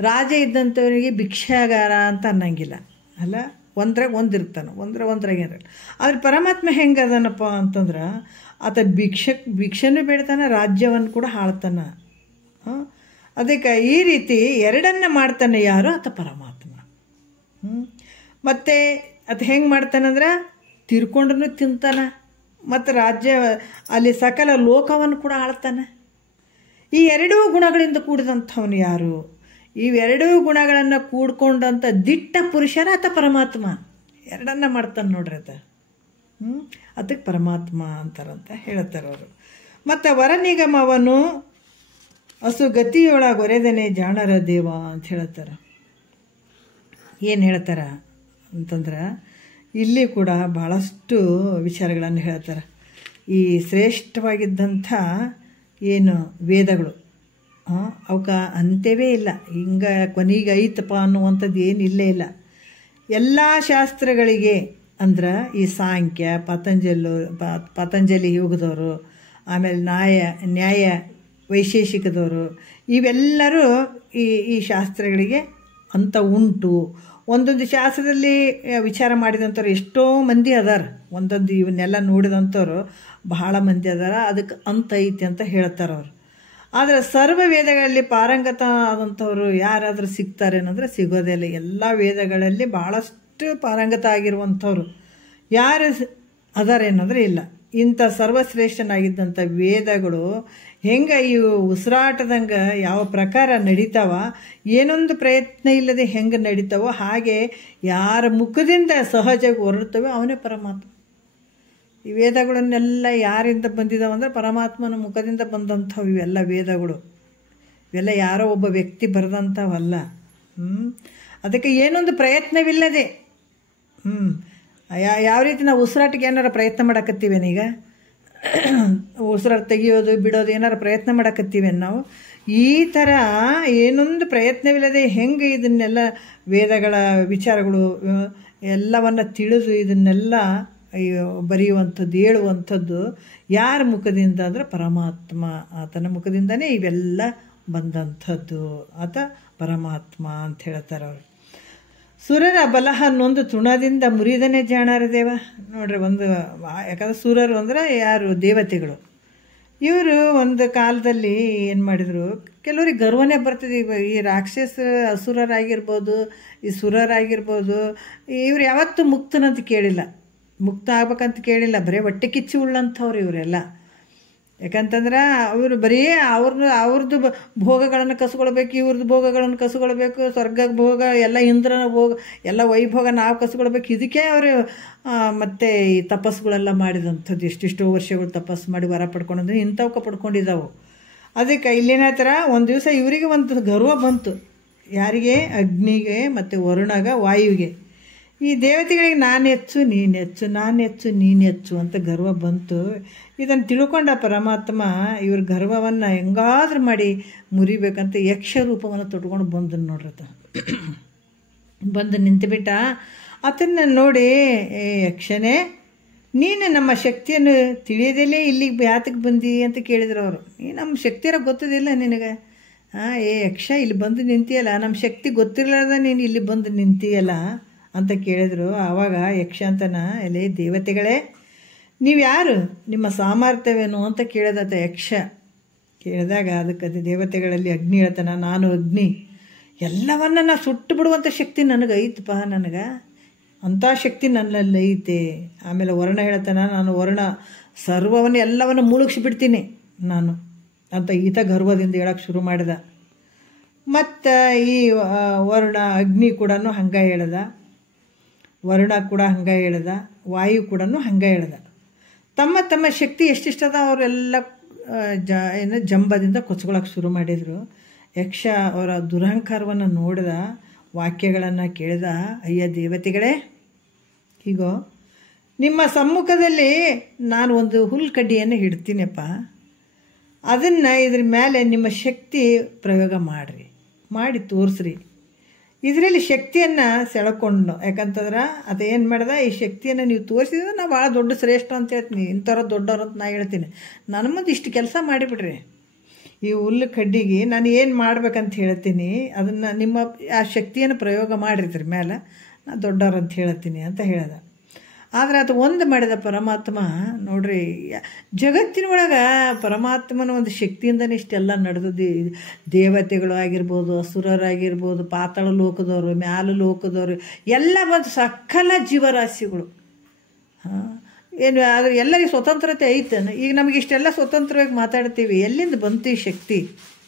ರಾಜ ಇದ್ದಂಥವನಿಗೆ ಭಿಕ್ಷಾಗಾರ ಅಂತ ಅನ್ನಂಗಿಲ್ಲ ಅಲ್ಲ. ಒಂದ್ರಾಗ ಒಂದಿರ್ತಾನೆ, ಒಂದ್ರಾಗ ಏನಿರಲ್ಲ. ಆದರೆ ಪರಮಾತ್ಮ ಹೆಂಗದನಪ್ಪ ಅಂತಂದ್ರೆ ಆತ ಭಿಕ್ಷೆನೂ ಬೇಡ್ತಾನೆ, ರಾಜ್ಯವನ್ನು ಕೂಡ ಆಳ್ತಾನೆ. ಅದಕ್ಕೆ ಈ ರೀತಿ ಎರಡನ್ನ ಮಾಡ್ತಾನೆ ಯಾರು? ಆತ ಪರಮಾತ್ಮ. ಮತ್ತು ಅದು ಹೆಂಗೆ ಮಾಡ್ತಾನಂದ್ರೆ ತಿರ್ಕೊಂಡ್ರೂ ತಿಂತಾನೆ, ಮತ್ತು ರಾಜ್ಯ ಅಲ್ಲಿ ಸಕಲ ಲೋಕವನ್ನು ಕೂಡ ಆಳ್ತಾನೆ. ಈ ಎರಡೂ ಗುಣಗಳಿಂದ ಕೂಡಿದಂಥವನು ಯಾರು? ಇವೆರಡೂ ಗುಣಗಳನ್ನು ಕೂಡ್ಕೊಂಡಂಥ ದಿಟ್ಟ ಪುರುಷರ ಆತ ಪರಮಾತ್ಮ. ಎರಡನ್ನ ಮಾಡ್ತಾನೆ ನೋಡ್ರಿ ಆತ. ಅದಕ್ಕೆ ಪರಮಾತ್ಮ ಅಂತಾರಂತ ಹೇಳ್ತಾರೆ ಅವರು. ಮತ್ತು ವರನಿಗಮವನು ಹಸು ಗತಿಯೊಳಗೊರೆದನೆ ಜಾಣರ ದೇವ ಅಂತ ಹೇಳ್ತಾರೆ. ಏನು ಹೇಳ್ತಾರೆ ಅಂತಂದ್ರೆ ಇಲ್ಲಿ ಕೂಡ ಭಾಳಷ್ಟು ವಿಚಾರಗಳನ್ನು ಹೇಳ್ತಾರೆ. ಈ ಶ್ರೇಷ್ಠವಾಗಿದ್ದಂಥ ಏನು ವೇದಗಳು ಅವಕ್ಕೆ ಅಂತ್ಯವೇ ಇಲ್ಲ, ಹಿಂಗೆ ಕೊನೆಗೆ ಐತಪ್ಪ ಅನ್ನುವಂಥದ್ದು ಏನು ಇಲ್ಲೇ ಇಲ್ಲ. ಎಲ್ಲ ಶಾಸ್ತ್ರಗಳಿಗೆ ಅಂದ್ರೆ ಈ ಸಾಂಖ್ಯ ಪತಂಜಲಿ ಯುಗದವರು, ಆಮೇಲೆ ನ್ಯಾಯ ವೈಶೇಷಿಕದವರು, ಇವೆಲ್ಲರೂ ಈ ಶಾಸ್ತ್ರಗಳಿಗೆ ಅಂತ ಉಂಟು. ಒಂದೊಂದು ಶಾಸ್ತ್ರದಲ್ಲಿ ವಿಚಾರ ಮಾಡಿದಂಥವ್ರು ಎಷ್ಟೋ ಮಂದಿ ಅದಾರ, ಒಂದೊಂದು ಇವನ್ನೆಲ್ಲ ನೋಡಿದಂಥವ್ರು ಬಹಳ ಮಂದಿ ಅದಾರ. ಅದಕ್ಕೆ ಅಂತ ಐತಿ ಅಂತ ಹೇಳ್ತಾರೆ ಅವರು. ಆದರೆ ಸರ್ವ ವೇದಗಳಲ್ಲಿ ಪಾರಂಗತ ಆದಂಥವ್ರು ಯಾರಾದರೂ ಸಿಗ್ತಾರೆ ಅನ್ನೋದ್ರೆ ಸಿಗೋದೇ ಇಲ್ಲ. ಎಲ್ಲ ವೇದಗಳಲ್ಲಿ ಭಾಳಷ್ಟು ಪಾರಂಗತ ಆಗಿರುವಂಥವ್ರು ಯಾರು ಅದಾರೆ ಅನ್ನೋದ್ರೆ ಇಲ್ಲ. ಇಂಥ ಸರ್ವಶ್ರೇಷ್ಠನಾಗಿದ್ದಂಥ ವೇದಗಳು ಹೆಂಗೆ ಇವು ಉಸಿರಾಟದಂಗೆ ಯಾವ ಪ್ರಕಾರ ನಡೀತಾವ, ಏನೊಂದು ಪ್ರಯತ್ನ ಇಲ್ಲದೆ ಹೆಂಗೆ ನಡೀತಾವೋ ಹಾಗೆ ಯಾರ ಮುಖದಿಂದ ಸಹಜವಾಗಿ ಹೊರಡ್ತವೆ ಅವನೇ ಪರಮಾತ್ಮ. ಈ ವೇದಗಳನ್ನೆಲ್ಲ ಯಾರಿಂದ ಬಂದಿದ್ದಾವೆ ಅಂದರೆ ಪರಮಾತ್ಮನ ಮುಖದಿಂದ ಬಂದಂಥವು ಇವೆಲ್ಲ ವೇದಗಳು. ಇವೆಲ್ಲ ಯಾರೋ ಒಬ್ಬ ವ್ಯಕ್ತಿ ಬರೆದಂಥವಲ್ಲ. ಅದಕ್ಕೆ ಏನೊಂದು ಪ್ರಯತ್ನವಿಲ್ಲದೆ ಯಾವ ರೀತಿ ನಾವು ಉಸಿರಾಟಕ್ಕೆ ಏನಾರು ಪ್ರಯತ್ನ ಮಾಡಕತ್ತೀವೇನೀಗ, ಉಸಿರಾಟ ತೆಗಿಯೋದು ಬಿಡೋದು ಏನಾರು ಪ್ರಯತ್ನ ಮಾಡಕತ್ತೀವೇನು ನಾವು? ಈ ಥರ ಏನೊಂದು ಪ್ರಯತ್ನವಿಲ್ಲದೆ ಹೆಂಗೆ ಇದನ್ನೆಲ್ಲ ವೇದಗಳ ವಿಚಾರಗಳು ಎಲ್ಲವನ್ನು ತಿಳಿದು ಇದನ್ನೆಲ್ಲ ಬರೆಯುವಂಥದ್ದು ಹೇಳುವಂಥದ್ದು ಯಾರ ಮುಖದಿಂದ ಅಂದರೆ ಪರಮಾತ್ಮ. ಆತನ ಮುಖದಿಂದನೇ ಇವೆಲ್ಲ ಬಂದಂಥದ್ದು. ಆತ ಪರಮಾತ್ಮ ಅಂತ ಹೇಳ್ತಾರೆ ಅವರು. ಸುರರ ಬಲಹ ನೊಂದು ತೃಣದಿಂದ ಮುರಿದನೇ ಜಾಣಾರ ದೇವ. ನೋಡ್ರಿ, ಒಂದು ಯಾಕಂದ್ರೆ ಸುರರು ಅಂದರೆ ಯಾರು? ದೇವತೆಗಳು. ಇವರು ಒಂದು ಕಾಲದಲ್ಲಿ ಏನು ಮಾಡಿದರು, ಕೆಲವ್ರಿಗೆ ಗರ್ವನೇ ಬರ್ತದೆ. ಈ ರಾಕ್ಷಸ ಅಸುರರಾಗಿರ್ಬೋದು, ಈ ಸುರರಾಗಿರ್ಬೋದು, ಇವ್ರು ಯಾವತ್ತೂ ಮುಕ್ತನಂತ ಕೇಳಿಲ್ಲ, ಮುಕ್ತ ಆಗ್ಬೇಕಂತ ಕೇಳಿಲ್ಲ. ಬರೀ ಹೊಟ್ಟೆ ಕಿಚ್ಚು ಉಳ್ಳಂಥವ್ರು ಇವರೆಲ್ಲ. ಯಾಕಂತಂದ್ರೆ ಅವರು ಬರೀ ಅವ್ರದ್ದು ಭೋಗಗಳನ್ನು ಕಸ್ಕೊಳ್ಬೇಕು, ಇವ್ರದ್ದು ಭೋಗಗಳನ್ನು ಕಸ್ಕೊಳ್ಬೇಕು, ಸ್ವರ್ಗ ಭೋಗ ಎಲ್ಲ ಇಂದ್ರನ ಭೋಗ ಎಲ್ಲ ವೈಭೋಗ ನಾವು ಕಸ್ಕೊಳ್ಬೇಕು. ಇದಕ್ಕೆ ಅವರು ಮತ್ತು ಈ ತಪಸ್ಸುಗಳೆಲ್ಲ ಮಾಡಿದಂಥದ್ದು. ಎಷ್ಟೆಷ್ಟೋ ವರ್ಷಗಳು ತಪಸ್ಸು ಮಾಡಿ ವರ ಪಡ್ಕೊಂಡ್ರೆ ಇಂಥವಕ್ಕೆ ಪಡ್ಕೊಂಡಿದ್ದಾವೆ. ಅದಕ್ಕೆ ಇಲ್ಲಿನ ಥರ ಒಂದು ದಿವಸ ಇವರಿಗೆ ಒಂದು ಗರ್ವ ಬಂತು. ಯಾರಿಗೆ? ಅಗ್ನಿಗೆ ಮತ್ತು ವರುಣಗ, ವಾಯುವಿಗೆ. ಈ ದೇವತೆಗಳಿಗೆ ನಾನು ಹೆಚ್ಚು ನೀನು ಹೆಚ್ಚು, ನಾನು ಹೆಚ್ಚು ನೀನು ಹೆಚ್ಚು ಅಂತ ಗರ್ವ ಬಂತು. ಇದನ್ನು ತಿಳ್ಕೊಂಡ ಪರಮಾತ್ಮ ಇವ್ರ ಗರ್ವವನ್ನು ಹೆಂಗಾದ್ರೂ ಮಾಡಿ ಮುರಿಬೇಕಂತ ಯಕ್ಷ ರೂಪವನ್ನು ತೊಟ್ಕೊಂಡು ಬಂದು ನೋಡ್ರತ. ಬಂದು ನಿಂತುಬಿಟ್ಟ. ಅದನ್ನು ನೋಡಿ, ಯಕ್ಷನೇ ನೀನು ನಮ್ಮ ಶಕ್ತಿಯನ್ನು ತಿಳಿಯದಲ್ಲೇ ಇಲ್ಲಿಗೆ ಯಾತಕ್ಕೆ ಬಂದಿ ಅಂತ ಕೇಳಿದ್ರು ಅವರು. ಈ ನಮ್ಮ ಶಕ್ತಿಯರ ಗೊತ್ತದಿಲ್ಲ ನಿನಗೆ? ಯಕ್ಷ ಇಲ್ಲಿ ಬಂದು ನಿಂತಿಯಲ್ಲ, ನಮ್ಮ ಶಕ್ತಿ ಗೊತ್ತಿರಲಾರ್ದ ನೀನು ಇಲ್ಲಿ ಬಂದು ನಿಂತೀಯಲ್ಲ ಅಂತ ಕೇಳಿದ್ರು. ಆವಾಗ ಯಕ್ಷ ಅಂತನ, ಎಲೆ ದೇವತೆಗಳೇ ನೀವು ಯಾರು, ನಿಮ್ಮ ಸಾಮರ್ಥ್ಯವೇನು ಅಂತ ಕೇಳಿದತ ಯಕ್ಷ. ಕೇಳಿದಾಗ ಅದಕ್ಕೆ ದೇವತೆಗಳಲ್ಲಿ ಅಗ್ನಿ ಹೇಳ್ತಾನ, ನಾನು ಅಗ್ನಿ, ಎಲ್ಲವನ್ನ ನಾ ಸುಟ್ಟು ಬಿಡುವಂಥ ಶಕ್ತಿ ನನಗೆ ಐತಪ್ಪ, ನನಗೆ ಅಂಥ ಶಕ್ತಿ ನನ್ನಲ್ಲಿ ಐತೆ. ಆಮೇಲೆ ವರ್ಣ ಹೇಳ್ತಾನ, ನಾನು ವರ್ಣ ಸರ್ವವನ್ನು ಎಲ್ಲವನ್ನು ಮುಳುಗಿಸ್ಬಿಡ್ತೀನಿ ನಾನು ಅಂತ ಈತ ಗರ್ವದಿಂದ ಹೇಳಕ್ಕೆ ಶುರು ಮಾಡಿದ. ಮತ್ತು ಈ ವರುಣ ಅಗ್ನಿ ಕೂಡ ಹಂಗೆ ಹೇಳ್ದ, ವರುಣ ಕೂಡ ಹಂಗೆ ಹೇಳ್ದ, ವಾಯು ಕೂಡ ಹಂಗೆ ಹೇಳ್ದ. ತಮ್ಮ ತಮ್ಮ ಶಕ್ತಿ ಎಷ್ಟೆಷ್ಟದ ಅವರೆಲ್ಲ ಜಂಬದಿಂದ ಕೊಚ್ಕೊಳಕ್ಕೆ ಶುರು ಮಾಡಿದರು. ಯಕ್ಷ ಅವರ ದುರಹಂಕಾರವನ್ನು ನೋಡಿದ, ವಾಕ್ಯಗಳನ್ನು ಕೇಳಿದ. ಅಯ್ಯ ದೇವತೆಗಳೇ, ಹೀಗೋ ನಿಮ್ಮ ಸಮ್ಮುಖದಲ್ಲಿ ನಾನು ಒಂದು ಹುಲ್ಕಡ್ಡಿಯನ್ನು ಇಡ್ತೀನಪ್ಪ, ಅದನ್ನು ಇದ್ರ ಮೇಲೆ ನಿಮ್ಮ ಶಕ್ತಿ ಪ್ರಯೋಗ ಮಾಡಿರಿ, ಮಾಡಿ ತೋರಿಸ್ರಿ. ಇದರಲ್ಲಿ ಶಕ್ತಿಯನ್ನು ಸೆಳ್ಕೊಂಡು, ಯಾಕಂತಂದ್ರೆ ಅದೇನು ಮಾಡ್ದೆ, ಈ ಶಕ್ತಿಯನ್ನು ನೀವು ತೋರಿಸಿದ್ರೆ ನಾವು ಭಾಳ ದೊಡ್ಡ ಶ್ರೇಷ್ಠ ಅಂತ ಹೇಳ್ತೀನಿ, ಇಂಥವ್ರ ದೊಡ್ಡವ್ರು ಅಂತ ನಾ ಹೇಳ್ತೀನಿ. ನನ್ನ ಮುಂದೆ ಇಷ್ಟು ಕೆಲಸ ಮಾಡಿಬಿಡ್ರಿ, ಈ ಹುಲ್ಲು ಕಡ್ಡಿಗೆ ನಾನು ಏನು ಮಾಡ್ಬೇಕಂತ ಹೇಳ್ತೀನಿ, ಅದನ್ನು ನಿಮ್ಮ ಆ ಶಕ್ತಿಯನ್ನು ಪ್ರಯೋಗ ಮಾಡಿರ್ತೀರಿ ಮೇಲೆ, ನಾನು ದೊಡ್ಡವ್ರು ಅಂತ ಹೇಳ್ತೀನಿ ಅಂತ ಹೇಳ್ದೆ. ಆದರೆ ಅದು ಒಂದು ಮಾಡಿದ ಪರಮಾತ್ಮ. ನೋಡ್ರಿ, ಜಗತ್ತಿನೊಳಗೆ ಪರಮಾತ್ಮನ ಒಂದು ಶಕ್ತಿಯಿಂದನೇ ಇಷ್ಟೆಲ್ಲ ನಡೆದದ್ದು. ದೇವತೆಗಳು ಆಗಿರ್ಬೋದು, ಅಸುರರಾಗಿರ್ಬೋದು, ಪಾತಾಳ ಲೋಕದವರು, ಮ್ಯಾಲ ಲೋಕದವರು ಎಲ್ಲ ಬಂದು ಸಕಲ ಜೀವರಾಶಿಗಳು. ಏನು ಆದರೆ ಎಲ್ಲರಿಗೆ ಸ್ವತಂತ್ರತೆ ಐತೇನು? ಈಗ ನಮಗೆ ಇಷ್ಟೆಲ್ಲ ಸ್ವತಂತ್ರವಾಗಿ ಮಾತಾಡ್ತೀವಿ, ಎಲ್ಲಿಂದ ಬಂತು ಈ ಶಕ್ತಿ?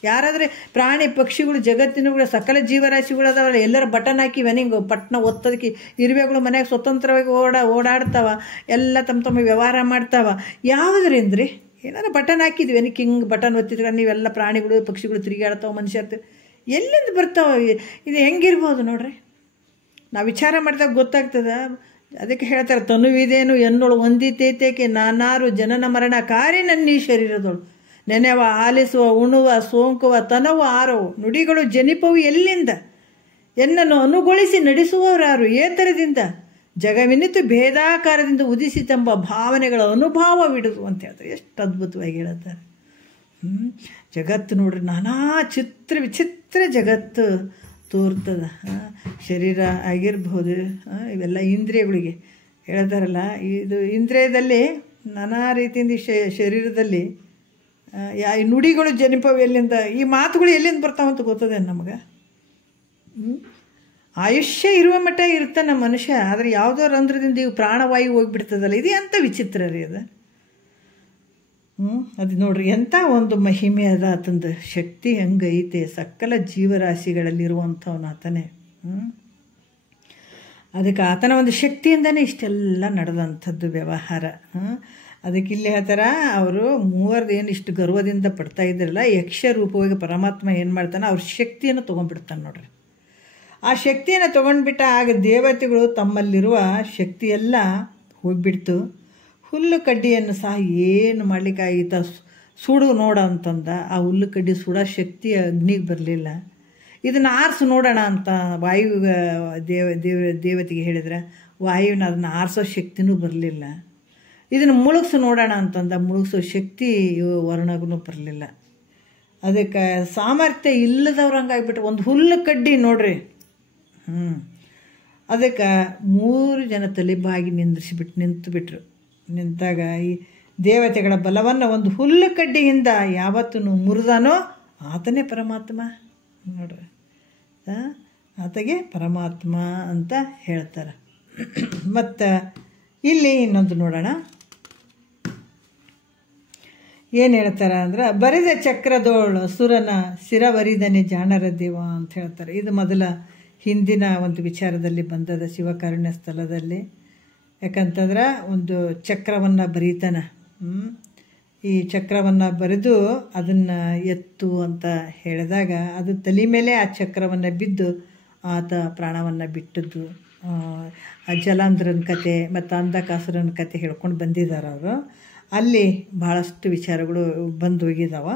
ಯಾರಾದರೆ ಪ್ರಾಣಿ ಪಕ್ಷಿಗಳು ಜಗತ್ತಿನಗಳು ಸಕಲ ಜೀವರಾಶಿಗಳು ಅದಾವಲ್ಲ, ಎಲ್ಲರೂ ಬಟನ್ ಹಾಕಿವೆ, ನಿಂಗೆ ಪಟ್ನ ಒತ್ತೋದಕ್ಕೆ ಇರುವೆಗಳು ಮನೆಯಾಗ ಸ್ವತಂತ್ರವಾಗಿ ಓಡಾಡ್ತಾವ, ಎಲ್ಲ ತಮ್ಮ ವ್ಯವಹಾರ ಮಾಡ್ತಾವ. ಯಾವುದರಿಂದ್ರಿ? ಏನಾರು ಬಟನ್ ಹಾಕಿದ್ವಿ, ಏನಕ್ಕೆ ಹಿಂಗೆ ಬಟನ್ ಒತ್ತಿದ್ರೆ ನೀವೆಲ್ಲ ಪ್ರಾಣಿಗಳು ಪಕ್ಷಿಗಳು ತಿರುಗಾಡ್ತಾವೆ, ಮನುಷ್ಯರ್ತೀವಿ, ಎಲ್ಲಿಂದ ಬರ್ತಾವೆ? ಇದು ಹೆಂಗಿರ್ಬೋದು ನೋಡ್ರಿ. ನಾವು ವಿಚಾರ ಮಾಡಿದಾಗ ಗೊತ್ತಾಗ್ತದೆ. ಅದಕ್ಕೆ ಹೇಳ್ತಾರೆ, ತನುವಿದೇನು ಎನ್ನೋಳು ಹೊಂದಿತೇತೇಕೆ ನಾನಾರು ಜನನ ಮರಣ ಕಾರ್ಯ ನನ್ನ ಈ ಶರೀರದೋಳು, ನೆನೆವ ಆಲಿಸುವ ಉಣುವ ಸೋಂಕುವ ತನವು ಆರವು ನುಡಿಗಳು ಜನಿಪವು ಎಲ್ಲಿಂದ, ಎನ್ನನ್ನು ಅನುಗೊಳಿಸಿ ನಡೆಸುವವರಾರು ಏತರದಿಂದ, ಜಗವಿನಿತು ಭೇದಾಕಾರದಿಂದ ಉದಿಸಿತೆಂಬ ಭಾವನೆಗಳ ಅನುಭವವಿಡುದು ಅಂತ ಹೇಳ್ತಾರೆ. ಎಷ್ಟು ಅದ್ಭುತವಾಗಿ ಹೇಳ್ತಾರೆ. ಜಗತ್ತು ನೋಡ್ರಿ, ನಾನಾ ವಿಚಿತ್ರ ಜಗತ್ತು ತೋರ್ತದ. ಶರೀರ ಆಗಿರ್ಬೋದು, ಇವೆಲ್ಲ ಇಂದ್ರಿಯಗಳಿಗೆ ಹೇಳ್ತಾರಲ್ಲ, ಇದು ಇಂದ್ರಿಯದಲ್ಲಿ ನಾನಾ ರೀತಿಯಿಂದ ಶರೀರದಲ್ಲಿ ಈ ನುಡಿಗಳು ಜನಿಪವು ಎಲ್ಲಿಂದ, ಈ ಮಾತುಗಳು ಎಲ್ಲಿಂದ ಬರ್ತಾವಂತ ಗೊತ್ತದೆ ನಮಗೆ. ಆಯುಷ್ಯ ಇರುವ ಮಟ್ಟ ಇರ್ತಾನೆ ಮನುಷ್ಯ, ಆದರೆ ಯಾವುದೋ ರಂಧ್ರದಿಂದ ಇವು ಪ್ರಾಣವಾಯು ಹೋಗಿಬಿಡ್ತದಲ್ಲ, ಇದು ಎಂಥ ವಿಚಿತ್ರ ರೀ ಅದು. ಅದು ನೋಡ್ರಿ ಎಂಥ ಒಂದು ಮಹಿಮೆ ಅದ ಆತಂದು ಶಕ್ತಿ ಹೆಂಗೈತೆ ಸಕಲ ಜೀವರಾಶಿಗಳಲ್ಲಿರುವಂಥವನು ಆತನೇ. ಅದಕ್ಕೆ ಆತನ ಒಂದು ಶಕ್ತಿಯಿಂದನೇ ಇಷ್ಟೆಲ್ಲ ನಡೆದಂಥದ್ದು ವ್ಯವಹಾರ. ಅದಕ್ಕೆ ಇಲ್ಲಿ ಹೇಳ್ತಾರ, ಅವರು ಮೂವರ್ದು ಏನು ಇಷ್ಟು ಗರ್ವದಿಂದ ಪಡ್ತಾ ಇದ್ರಲ್ಲ, ಯಕ್ಷ ರೂಪವಾಗಿ ಪರಮಾತ್ಮ ಏನು ಮಾಡ್ತಾನೆ, ಅವ್ರ ಶಕ್ತಿಯನ್ನು ತೊಗೊಂಡ್ಬಿಡ್ತಾನೆ ನೋಡ್ರಿ. ಆ ಶಕ್ತಿಯನ್ನು ತೊಗೊಂಡ್ಬಿಟ್ಟ ಆಗ ದೇವತೆಗಳು ತಮ್ಮಲ್ಲಿರುವ ಶಕ್ತಿಯೆಲ್ಲ ಹೋಗಿಬಿಡ್ತು. ಹುಲ್ಲು ಕಡ್ಡಿಯನ್ನು ಸಹ ಏನು ಮಾಡಲಿಕ್ಕಾಗಿತ್ತ, ಸುಡು ನೋಡ ಅಂತಂದ. ಆ ಹುಲ್ಲು ಕಡ್ಡಿ ಸುಡೋ ಶಕ್ತಿ ಅಗ್ನಿಗೆ ಬರಲಿಲ್ಲ. ಇದನ್ನು ಆರಿಸು ನೋಡೋಣ ಅಂತ ವಾಯು ದೇವತೆಗೆ ಹೇಳಿದ್ರೆ, ವಾಯುವಿನ ಅದನ್ನು ಆರಿಸೋ ಶಕ್ತಿನೂ ಬರಲಿಲ್ಲ. ಇದನ್ನು ಮುಳುಗಿಸು ನೋಡೋಣ ಅಂತಂದ, ಮುಳುಗಿಸೋ ಶಕ್ತಿ ವರ್ಣಗೂ ಬರಲಿಲ್ಲ. ಅದಕ್ಕೆ ಸಾಮರ್ಥ್ಯ ಇಲ್ಲದವ್ರು ಹಂಗಾಗಿಬಿಟ್ರು. ಒಂದು ಹುಲ್ಲು ಕಡ್ಡಿ ನೋಡ್ರಿ. ಅದಕ್ಕೆ 3 ಜನ ತಲೆಬಾಗಿ ನಿಂತುಬಿಟ್ರು. ನಿಂತಾಗ ಈ ದೇವತೆಗಳ ಬಲವನ್ನು ಒಂದು ಹುಲ್ಲು ಕಡ್ಡಿಯಿಂದ ಯಾವತ್ತೂ ಮುರಿದಾನೋ ಆತನೇ ಪರಮಾತ್ಮ ನೋಡ್ರಿ. ಆತಗೆ ಪರಮಾತ್ಮ ಅಂತ ಹೇಳ್ತಾರೆ. ಮತ್ತು ಇಲ್ಲಿ ಇನ್ನೊಂದು ನೋಡೋಣ ಏನು ಹೇಳ್ತಾರೆ ಅಂದ್ರೆ, ಬರಿದ ಚಕ್ರದೋಳು ಸುರನ ಶಿರವರಿದನೆ ಜಾಣರ ದೇವ ಅಂತ ಹೇಳ್ತಾರೆ. ಇದು ಮೊದಲ ಹಿಂದಿನ ಒಂದು ವಿಚಾರದಲ್ಲಿ ಬಂದದ ಶಿವಕಾರುಣ್ಯ ಸ್ಥಳದಲ್ಲಿ. ಯಾಕಂತಂದ್ರೆ ಒಂದು ಚಕ್ರವನ್ನು ಬರೀತಾನೆ. ಈ ಚಕ್ರವನ್ನು ಬರೆದು ಅದನ್ನು ಎತ್ತು ಅಂತ ಹೇಳಿದಾಗ ಅದು ತಲೆ ಮೇಲೆ ಆ ಚಕ್ರವನ್ನು ಬಿದ್ದು ಆತ ಪ್ರಾಣವನ್ನು ಬಿಟ್ಟದ್ದು. ಆ ಜಲಾಂಧ್ರನ ಕತೆ ಮತ್ತು ಅಂಧಕಾಸುರನ ಕತೆ ಹೇಳ್ಕೊಂಡು ಬಂದಿದ್ದಾರೆ ಅವರು. ಅಲ್ಲಿ ಭಾಳಷ್ಟು ವಿಚಾರಗಳು ಬಂದು ಹೋಗಿದ್ದಾವೆ.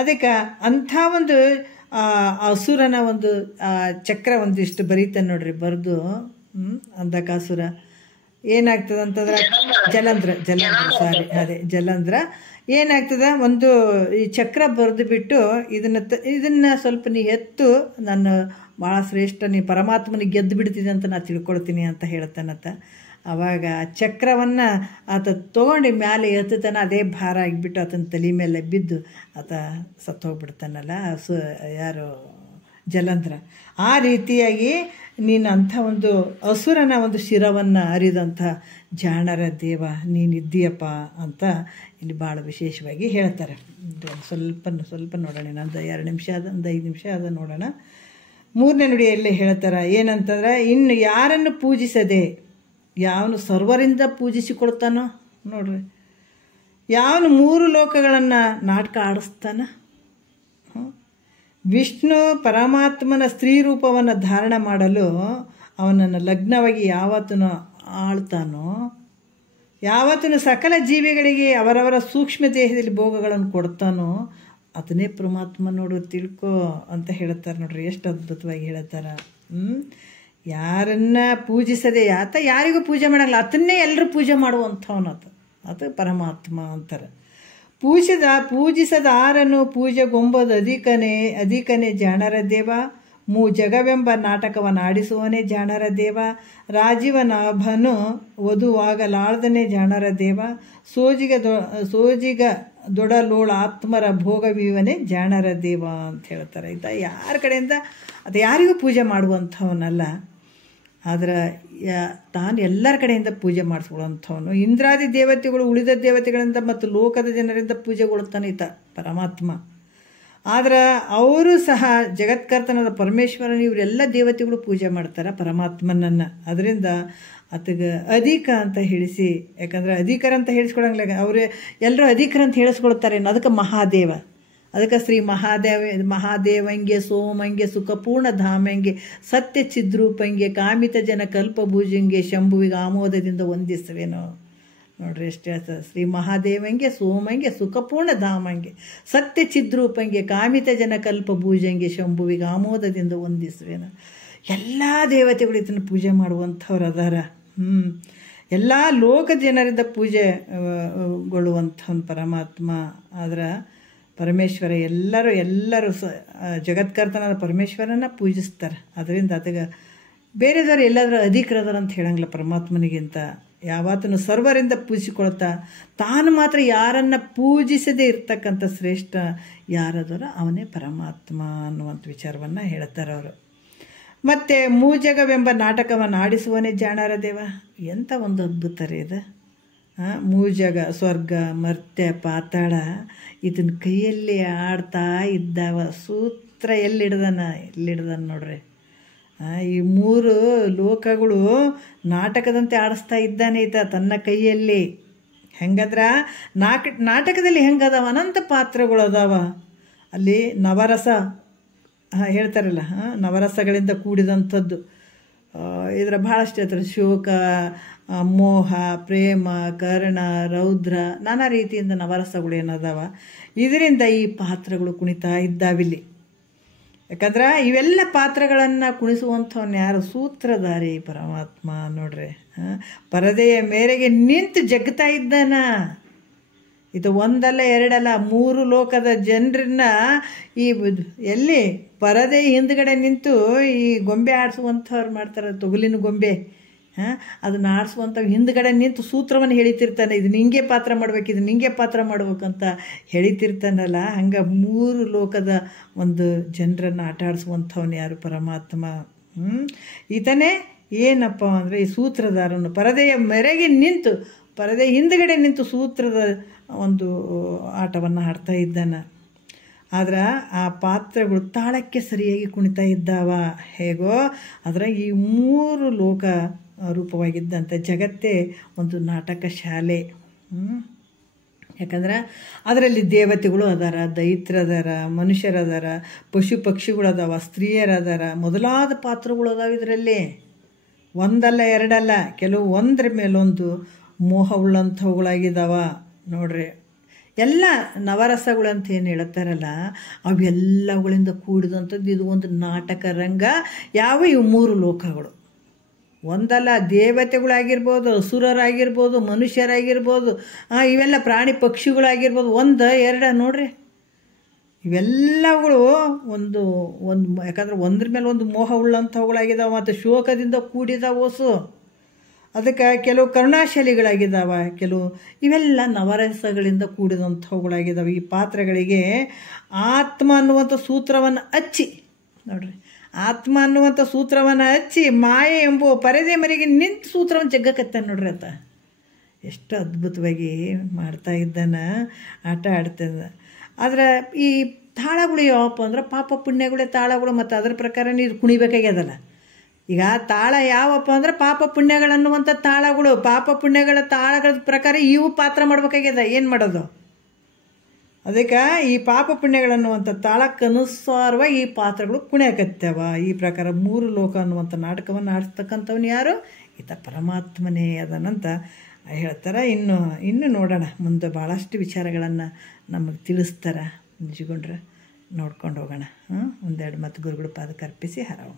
ಅದಕ್ಕೆ ಅಂಥ ಒಂದು ಅಸುರನ ಒಂದು ಚಕ್ರ ಒಂದಿಷ್ಟು ಬರೀತಾನೆ ನೋಡ್ರಿ. ಬರೆದು ಅಂಧಕಾಸುರ ಏನಾಗ್ತದೆ ಅಂತಂದ್ರೆ, ಜಲಂಧ್ರ ಜಲಂಧ್ರ ಏನಾಗ್ತದೆ, ಒಂದು ಈ ಚಕ್ರ ಬರೆದು ಬಿಟ್ಟು ಇದನ್ನು ಸ್ವಲ್ಪ ನೀ ಎತ್ತು, ನಾನು ಭಾಳ ಶ್ರೇಷ್ಠ, ನೀ ಪರಮಾತ್ಮನಿಗೆ ಗೆದ್ದು ಬಿಡ್ತಿದ್ದೆ ಅಂತ ನಾನು ತಿಳ್ಕೊಳ್ತೀನಿ ಅಂತ ಹೇಳ್ತಾನತ್ತ. ಆವಾಗ ಆ ಚಕ್ರವನ್ನು ಆತ ತೊಗೊಂಡು ಮ್ಯಾಲೆ ಎತ್ತುತ್ತಾನೆ. ಅದೇ ಭಾರ ಆಗಿಬಿಟ್ಟು ಆತನ ತಲೆ ಮೇಲೆ ಬಿದ್ದು ಆತ ಸತ್ತೋಗ್ಬಿಡ್ತಾನಲ್ಲ ಯಾರು ಜಲಂಧ್ರ. ಆ ರೀತಿಯಾಗಿ ನೀನು ಅಂಥ ಒಂದು ಅಸುರನ ಒಂದು ಶಿರವನ್ನು ಅರಿದಂಥ ಜಾಣರ ದೇವ ನೀನಿದ್ದೀಯಪ್ಪ ಅಂತ ಇಲ್ಲಿ ಭಾಳ ವಿಶೇಷವಾಗಿ ಹೇಳ್ತಾರೆ. ಸ್ವಲ್ಪ ನೋಡೋಣ, ಇನ್ನೊಂದು 2 ನಿಮಿಷ ಅದ, ಒಂದು 5 ನಿಮಿಷ ಅದ ನೋಡೋಣ. 3ನೇ ನುಡಿಯಲ್ಲಿ ಹೇಳ್ತಾರೆ ಏನಂತಂದ್ರೆ, ಇನ್ನು ಯಾರನ್ನು ಪೂಜಿಸದೆ ಯಾವನು ಸರ್ವರಿಂದ ಪೂಜಿಸಿಕೊಳ್ತಾನೋ ನೋಡ್ರಿ, ಯಾವನು 3 ಲೋಕಗಳನ್ನು ನಾಟಕ ಆಡಿಸ್ತಾನ, ವಿಷ್ಣು ಪರಮಾತ್ಮನ ಸ್ತ್ರೀ ರೂಪವನ್ನು ಧಾರಣ ಮಾಡಲು ಅವನನ್ನು ಲಗ್ನವಾಗಿ ಯಾವತ್ತೂ ಆಳ್ತಾನೋ, ಯಾವತ್ತೂ ಸಕಲ ಜೀವಿಗಳಿಗೆ ಅವರವರ ಸೂಕ್ಷ್ಮ ದೇಹದಲ್ಲಿ ಭೋಗಗಳನ್ನು ಕೊಡ್ತಾನೋ ಅದನ್ನೇ ಪರಮಾತ್ಮ ನೋಡು ತಿಳ್ಕೊ ಅಂತ ಹೇಳ್ತಾರೆ ನೋಡ್ರಿ. ಎಷ್ಟು ಅದ್ಭುತವಾಗಿ ಹೇಳ್ತಾರೆ. ಯಾರನ್ನ ಪೂಜಿಸದೆ ಆತ ಯಾರಿಗೂ ಪೂಜೆ ಮಾಡಲ್ಲ, ಅದನ್ನೇ ಎಲ್ಲರೂ ಪೂಜೆ ಮಾಡುವಂಥವನದು, ಅದು ಪರಮಾತ್ಮ ಅಂತಾರೆ. ಪೂಜಿಸದ ಆರನ್ನು ಪೂಜೆಗೊಂಬದು ಅಧಿಕನೇ ಜಾಣರ ದೇವ. ಜಗವೆಂಬ ನಾಟಕವನ್ನು ಆಡಿಸುವನೇ ಜಾಣರ ದೇವ. ರಾಜೀವನಾಭನು ವಧುವಾಗಲಾಳದನೇ ಜಾಣರ ದೇವ. ಸೋಜಿಗ ದೊಡಲೋಳ ಆತ್ಮರ ಭೋಗವೀವನೇ ಜಾಣರ ದೇವ ಅಂತ ಹೇಳ್ತಾರೆ. ಆಯಿತಾ, ಯಾರ ಕಡೆಯಿಂದ ಅದು ಯಾರಿಗೂ ಪೂಜೆ ಮಾಡುವಂಥವನಲ್ಲ, ಆದ್ರೆ ತಾನು ಎಲ್ಲರ ಕಡೆಯಿಂದ ಪೂಜೆ ಮಾಡಿಸ್ಕೊಳ್ಳುವಂಥವನು. ಇಂದ್ರಾದಿ ದೇವತೆಗಳು ಉಳಿದ ದೇವತೆಗಳಿಂದ ಮತ್ತು ಲೋಕದ ಜನರಿಂದ ಪೂಜೆಗೊಳ್ತಾನೆ ಈತ ಪರಮಾತ್ಮ. ಆದ್ರೆ ಅವರು ಸಹ ಜಗತ್ಕರ್ತನಾದ ಪರಮೇಶ್ವರನ ಇವರೆಲ್ಲ ದೇವತೆಗಳು ಪೂಜೆ ಮಾಡ್ತಾರೆ ಪರಮಾತ್ಮನನ್ನು. ಅದರಿಂದ ಆತಗೆ ಅಧಿಕ ಅಂತ ಹೇಳಿಸಿ, ಯಾಕಂದರೆ ಅಧಿಕರ ಅಂತ ಹೇಳಿಸ್ಕೊಳಂಗಿಲ್ಲ, ಅವರು ಎಲ್ಲರೂ ಅಧಿಕರ ಅಂತ ಹೇಳಿಸ್ಕೊಳ್ತಾರೆ. ಅದಕ್ಕೆ ಮಹಾದೇವ, ಅದಕ್ಕೆ ಶ್ರೀ ಮಹಾದೇವಂಗೆ ಸೋಮಂಗೆ ಸುಖಪೂರ್ಣ ಧಾಮಂಗೆ ಸತ್ಯ ಚಿದ್ರೂಪಂಗೆ ಕಾಮಿತ ಜನ ಕಲ್ಪಭೂಜಂಗೆ ಶಂಭುವಿಗೆ ಆಮೋದದಿಂದ ವಂದಿಸುವೆನೋ ನೋಡ್ರಿ. ಎಷ್ಟು ಹೇಳ್ತದೆ, ಶ್ರೀ ಮಹಾದೇವಂಗೆ ಸೋಮಂಗೆ ಸುಖಪೂರ್ಣ ಧಾಮಂಗೆ ಸತ್ಯ ಚಿದ್ರೂಪಂಗೆ ಕಾಮಿತ ಜನ ಕಲ್ಪಭೂಜಂಗೆ ಶಂಭುವಿಗೆ ಆಮೋದದಿಂದ ವಂದಿಸುವೆನೋ. ಎಲ್ಲ ದೇವತೆಗಳು ಇದನ್ನು ಪೂಜೆ ಮಾಡುವಂಥವ್ರು ಅದಾರ. ಎಲ್ಲ ಲೋಕ ಜನರಿಂದ ಪೂಜೆಗೊಳ್ಳುವಂಥವನು ಪರಮಾತ್ಮ. ಆದ್ರೆ ಪರಮೇಶ್ವರ ಎಲ್ಲರೂ ಜಗತ್ಕರ್ತನಾದ ಪರಮೇಶ್ವರನ ಪೂಜಿಸ್ತಾರೆ. ಅದರಿಂದ ಅದಕ್ಕೆ ಬೇರೆದವ್ರು ಎಲ್ಲಾದರೂ ಅಧಿಕರದಾರ ಅಂತ ಹೇಳಂಗಿಲ್ಲ ಪರಮಾತ್ಮನಿಗಿಂತ. ಯಾವತ್ತೂ ಸರ್ವರಿಂದ ಪೂಜಿಸಿಕೊಳ್ತಾ ತಾನು ಮಾತ್ರ ಯಾರನ್ನು ಪೂಜಿಸದೇ ಇರ್ತಕ್ಕಂಥ ಶ್ರೇಷ್ಠ ಯಾರದರ ಅವನೇ ಪರಮಾತ್ಮ ಅನ್ನುವಂಥ ವಿಚಾರವನ್ನು ಹೇಳ್ತಾರೆ ಅವರು. ಮತ್ತು ಮೂಜಗವೆಂಬ ನಾಟಕವನ್ನು ಆಡಿಸುವನೇ ಜಾಣರ ದೇವ. ಎಂಥ ಒಂದು ಅದ್ಭುತ ರೀ ಇದು. ಮೂಜಗ ಸ್ವರ್ಗ ಮರ್ತ್ಯ ಪಾತಾಳ ಇದನ್ನ ಕೈಯಲ್ಲಿ ಆಡ್ತಾ ಇದ್ದಾವ. ಸೂತ್ರ ಎಲ್ಲಿಡ್ದಾನ ನೋಡ್ರಿ. ಈ 3 ಲೋಕಗಳು ನಾಟಕದಂತೆ ಆಡಿಸ್ತಾ ಇದ್ದಾನೆ ಈತ ತನ್ನ ಕೈಯಲ್ಲಿ. ಹೆಂಗಂದ್ರೆ ನಾಟಕದಲ್ಲಿ ಹೆಂಗದಾವ ಅನಂತ ಪಾತ್ರಗಳು ಅದಾವ. ಅಲ್ಲಿ ನವರಸ ಹೇಳ್ತಾರಲ್ಲ, ನವರಸಗಳಿಂದ ಕೂಡಿದಂಥದ್ದು. ಇದರ ಭಾಳಷ್ಟು ಹೇಳ್ತಾರೆ. ಶೋಕ, ಮೋಹ, ಪ್ರೇಮ, ಕರ್ಣ, ರೌದ್ರ, ನಾನಾ ರೀತಿಯಿಂದ ನವರಸಗಳು ಏನದಾವ. ಇದರಿಂದ ಈ ಪಾತ್ರಗಳು ಕುಣಿತಾ ಇದ್ದಾವಿಲ್ಲಿ. ಯಾಕಂದ್ರೆ ಇವೆಲ್ಲ ಪಾತ್ರಗಳನ್ನು ಕುಣಿಸುವಂಥವನ್ನ ಯಾರು? ಸೂತ್ರಧಾರಿ ಪರಮಾತ್ಮ ನೋಡ್ರಿ. ಪರದೆಯ ಮೇರೆಗೆ ನಿಂತು ಜಗ್ತಾ ಇದ್ದಾನ. ಇದು ಒಂದಲ್ಲ ಎರಡಲ್ಲ 3 ಲೋಕದ ಜನರನ್ನ ಈ ಎಲ್ಲಿ ಪರದೆ ಹಿಂದ್ಗಡೆ ನಿಂತು ಈ ಗೊಂಬೆ ಆಡಿಸುವಂಥವ್ರು ಮಾಡ್ತಾರೆ, ತೊಗಲಿನ ಗೊಂಬೆ. ಅದನ್ನು ಆಡಿಸುವಂಥ ಹಿಂದ್ಗಡೆ ನಿಂತು ಸೂತ್ರವನ್ನು ಹೇಳಿತಿರ್ತಾನೆ. ಇದು ನಿಂಗೆ ಪಾತ್ರ ಮಾಡ್ಬೇಕು, ಇದು ನಿಂಗೆ ಪಾತ್ರ ಮಾಡ್ಬೇಕಂತ ಹೇಳಿತಿರ್ತಾನಲ್ಲ. ಹಂಗೆ 3 ಲೋಕದ ಒಂದು ಜನರನ್ನು ಆಟ ಆಡಿಸುವಂಥವನು ಯಾರು? ಪರಮಾತ್ಮ. ಈತನೇ ಏನಪ್ಪ ಅಂದರೆ ಈ ಸೂತ್ರಧಾರನು ಪರದೆಯ ಮೇರೆಗೆ ನಿಂತು, ಪರದೆ ಹಿಂದ್ಗಡೆ ನಿಂತು ಸೂತ್ರದ ಒಂದು ಆಟವನ್ನು ಆಡ್ತಾ ಇದ್ದಾನೆ. ಆದ್ರೆ ಆ ಪಾತ್ರಗಳು ತಾಳಕ್ಕೆ ಸರಿಯಾಗಿ ಕುಣಿತಾ ಇದ್ದಾವ. ಹೇಗೋ ಅದರ ಈ 3 ಲೋಕ ರೂಪವಾಗಿದ್ದಂಥ ಜಗತ್ತೇ ಒಂದು ನಾಟಕ ಶಾಲೆ. ಯಾಕಂದ್ರೆ ಅದರಲ್ಲಿ ದೇವತೆಗಳು ಅದಾರ, ದೈತ್ಯರದಾರ, ಮನುಷ್ಯರದಾರ, ಪಶು ಪಕ್ಷಿಗಳು ಅದಾವ, ಸ್ತ್ರೀಯರದಾರ, ಮೊದಲಾದ ಪಾತ್ರಗಳು ಅದಾವ. ಇದರಲ್ಲಿ ಒಂದಲ್ಲ ಎರಡಲ್ಲ, ಕೆಲವು ಒಂದ್ರ ಮೇಲೊಂದು ಮೋಹವುಳ್ಳಂಥವುಗಳಾಗಿದ್ದಾವ ನೋಡ್ರಿ. ಎಲ್ಲ ನವರಸಗಳು ಅಂತ ಏನು ಹೇಳ್ತಾರಲ್ಲ, ಅವೆಲ್ಲವುಗಳಿಂದ ಕೂಡಿದಂಥದ್ದು ಇದು ಒಂದು ನಾಟಕ ರಂಗ. ಯಾವ ಇವು 3 ಲೋಕಗಳು ಒಂದಲ್ಲ. ದೇವತೆಗಳಾಗಿರ್ಬೋದು, ಅಸುರರಾಗಿರ್ಬೋದು, ಮನುಷ್ಯರಾಗಿರ್ಬೋದು, ಇವೆಲ್ಲ ಪ್ರಾಣಿ ಪಕ್ಷಿಗಳಾಗಿರ್ಬೋದು. 1 2 ನೋಡ್ರಿ. ಇವೆಲ್ಲವುಗಳು ಒಂದು ಯಾಕಂದ್ರೆ ಒಂದ್ರ ಮೇಲೆ ಒಂದು ಮೋಹ ಉಳ್ಳಂಥವುಗಳಾಗಿದ್ದಾವೆ. ಮತ್ತು ಶೋಕದಿಂದ ಕೂಡಿದಾವ ಓಸು. ಅದಕ್ಕೆ ಕೆಲವು ಕರುಣಾಶಾಲಿಗಳಾಗಿದ್ದಾವೆ, ಕೆಲವು ಇವೆಲ್ಲ ನವರಸಗಳಿಂದ ಕೂಡಿದಂಥವುಗಳಾಗಿದ್ದಾವೆ. ಈ ಪಾತ್ರಗಳಿಗೆ ಆತ್ಮ ಅನ್ನುವಂಥ ಸೂತ್ರವನ್ನು ಹಚ್ಚಿ ನೋಡ್ರಿ, ಆತ್ಮ ಅನ್ನುವಂಥ ಸೂತ್ರವನ್ನು ಹಚ್ಚಿ ಮಾಯೆ ಎಂಬುವ ಪರದೆ ಮರೆಗೆ ನಿಂತು ಸೂತ್ರವನ್ನು ಜಗ್ಗಕತ್ತಾನೆ ನೋಡ್ರಿ. ಆತ ಎಷ್ಟು ಅದ್ಭುತವಾಗಿ ಮಾಡ್ತಾ ಇದ್ದಾನ, ಆಟ ಆಡ್ತಾನೆ. ಆದರೆ ಈ ತಾಳಗಳು ಯಾವಪ್ಪ ಅಂದ್ರೆ ಪಾಪ ಪುಣ್ಯಗಳೇ ತಾಳಗಳು. ಮತ್ತು ಅದರ ಪ್ರಕಾರ ನೀರು ಕುಣಿಬೇಕಾಗ್ಯದಲ್ಲ. ಈಗ ತಾಳ ಯಾವಪ್ಪ ಅಂದ್ರೆ ಪಾಪ ಪುಣ್ಯಗಳನ್ನುವಂಥ ತಾಳಗಳು. ಪಾಪ ಪುಣ್ಯಗಳ ತಾಳಗಳ ಪ್ರಕಾರ ಇವು ಪಾತ್ರ ಮಾಡ್ಬೇಕಾಗ್ಯದ. ಏನು ಮಾಡೋದು? ಅದಕ್ಕೆ ಈ ಪಾಪ ಪುಣ್ಯಗಳನ್ನುವಂಥ ತಾಳಕ್ಕನುಸಾರವಾಗಿ ಈ ಪಾತ್ರಗಳು ಕುಣಿಯಕತ್ತವ. ಈ ಪ್ರಕಾರ 3 ಲೋಕ ಅನ್ನುವಂಥ ನಾಟಕವನ್ನು ಆಡಿಸ್ತಕ್ಕಂಥವ್ನು ಯಾರು? ಈತ ಪರಮಾತ್ಮನೇ ಅದನಂತ ಹೇಳ್ತಾರೆ. ಇನ್ನು ನೋಡೋಣ ಮುಂದೆ ಭಾಳಷ್ಟು ವಿಚಾರಗಳನ್ನು ನಮಗೆ ತಿಳಿಸ್ತಾರೆ. ನಿಜಗೊಂಡ್ರೆ ನೋಡ್ಕೊಂಡು ಹೋಗೋಣ. ಒಂದೆರಡು ಮತ್ತು ಗುರುಗಳ ಪಾದಕ್ಕೆ ಅರ್ಪಿಸಿ ಹರವು.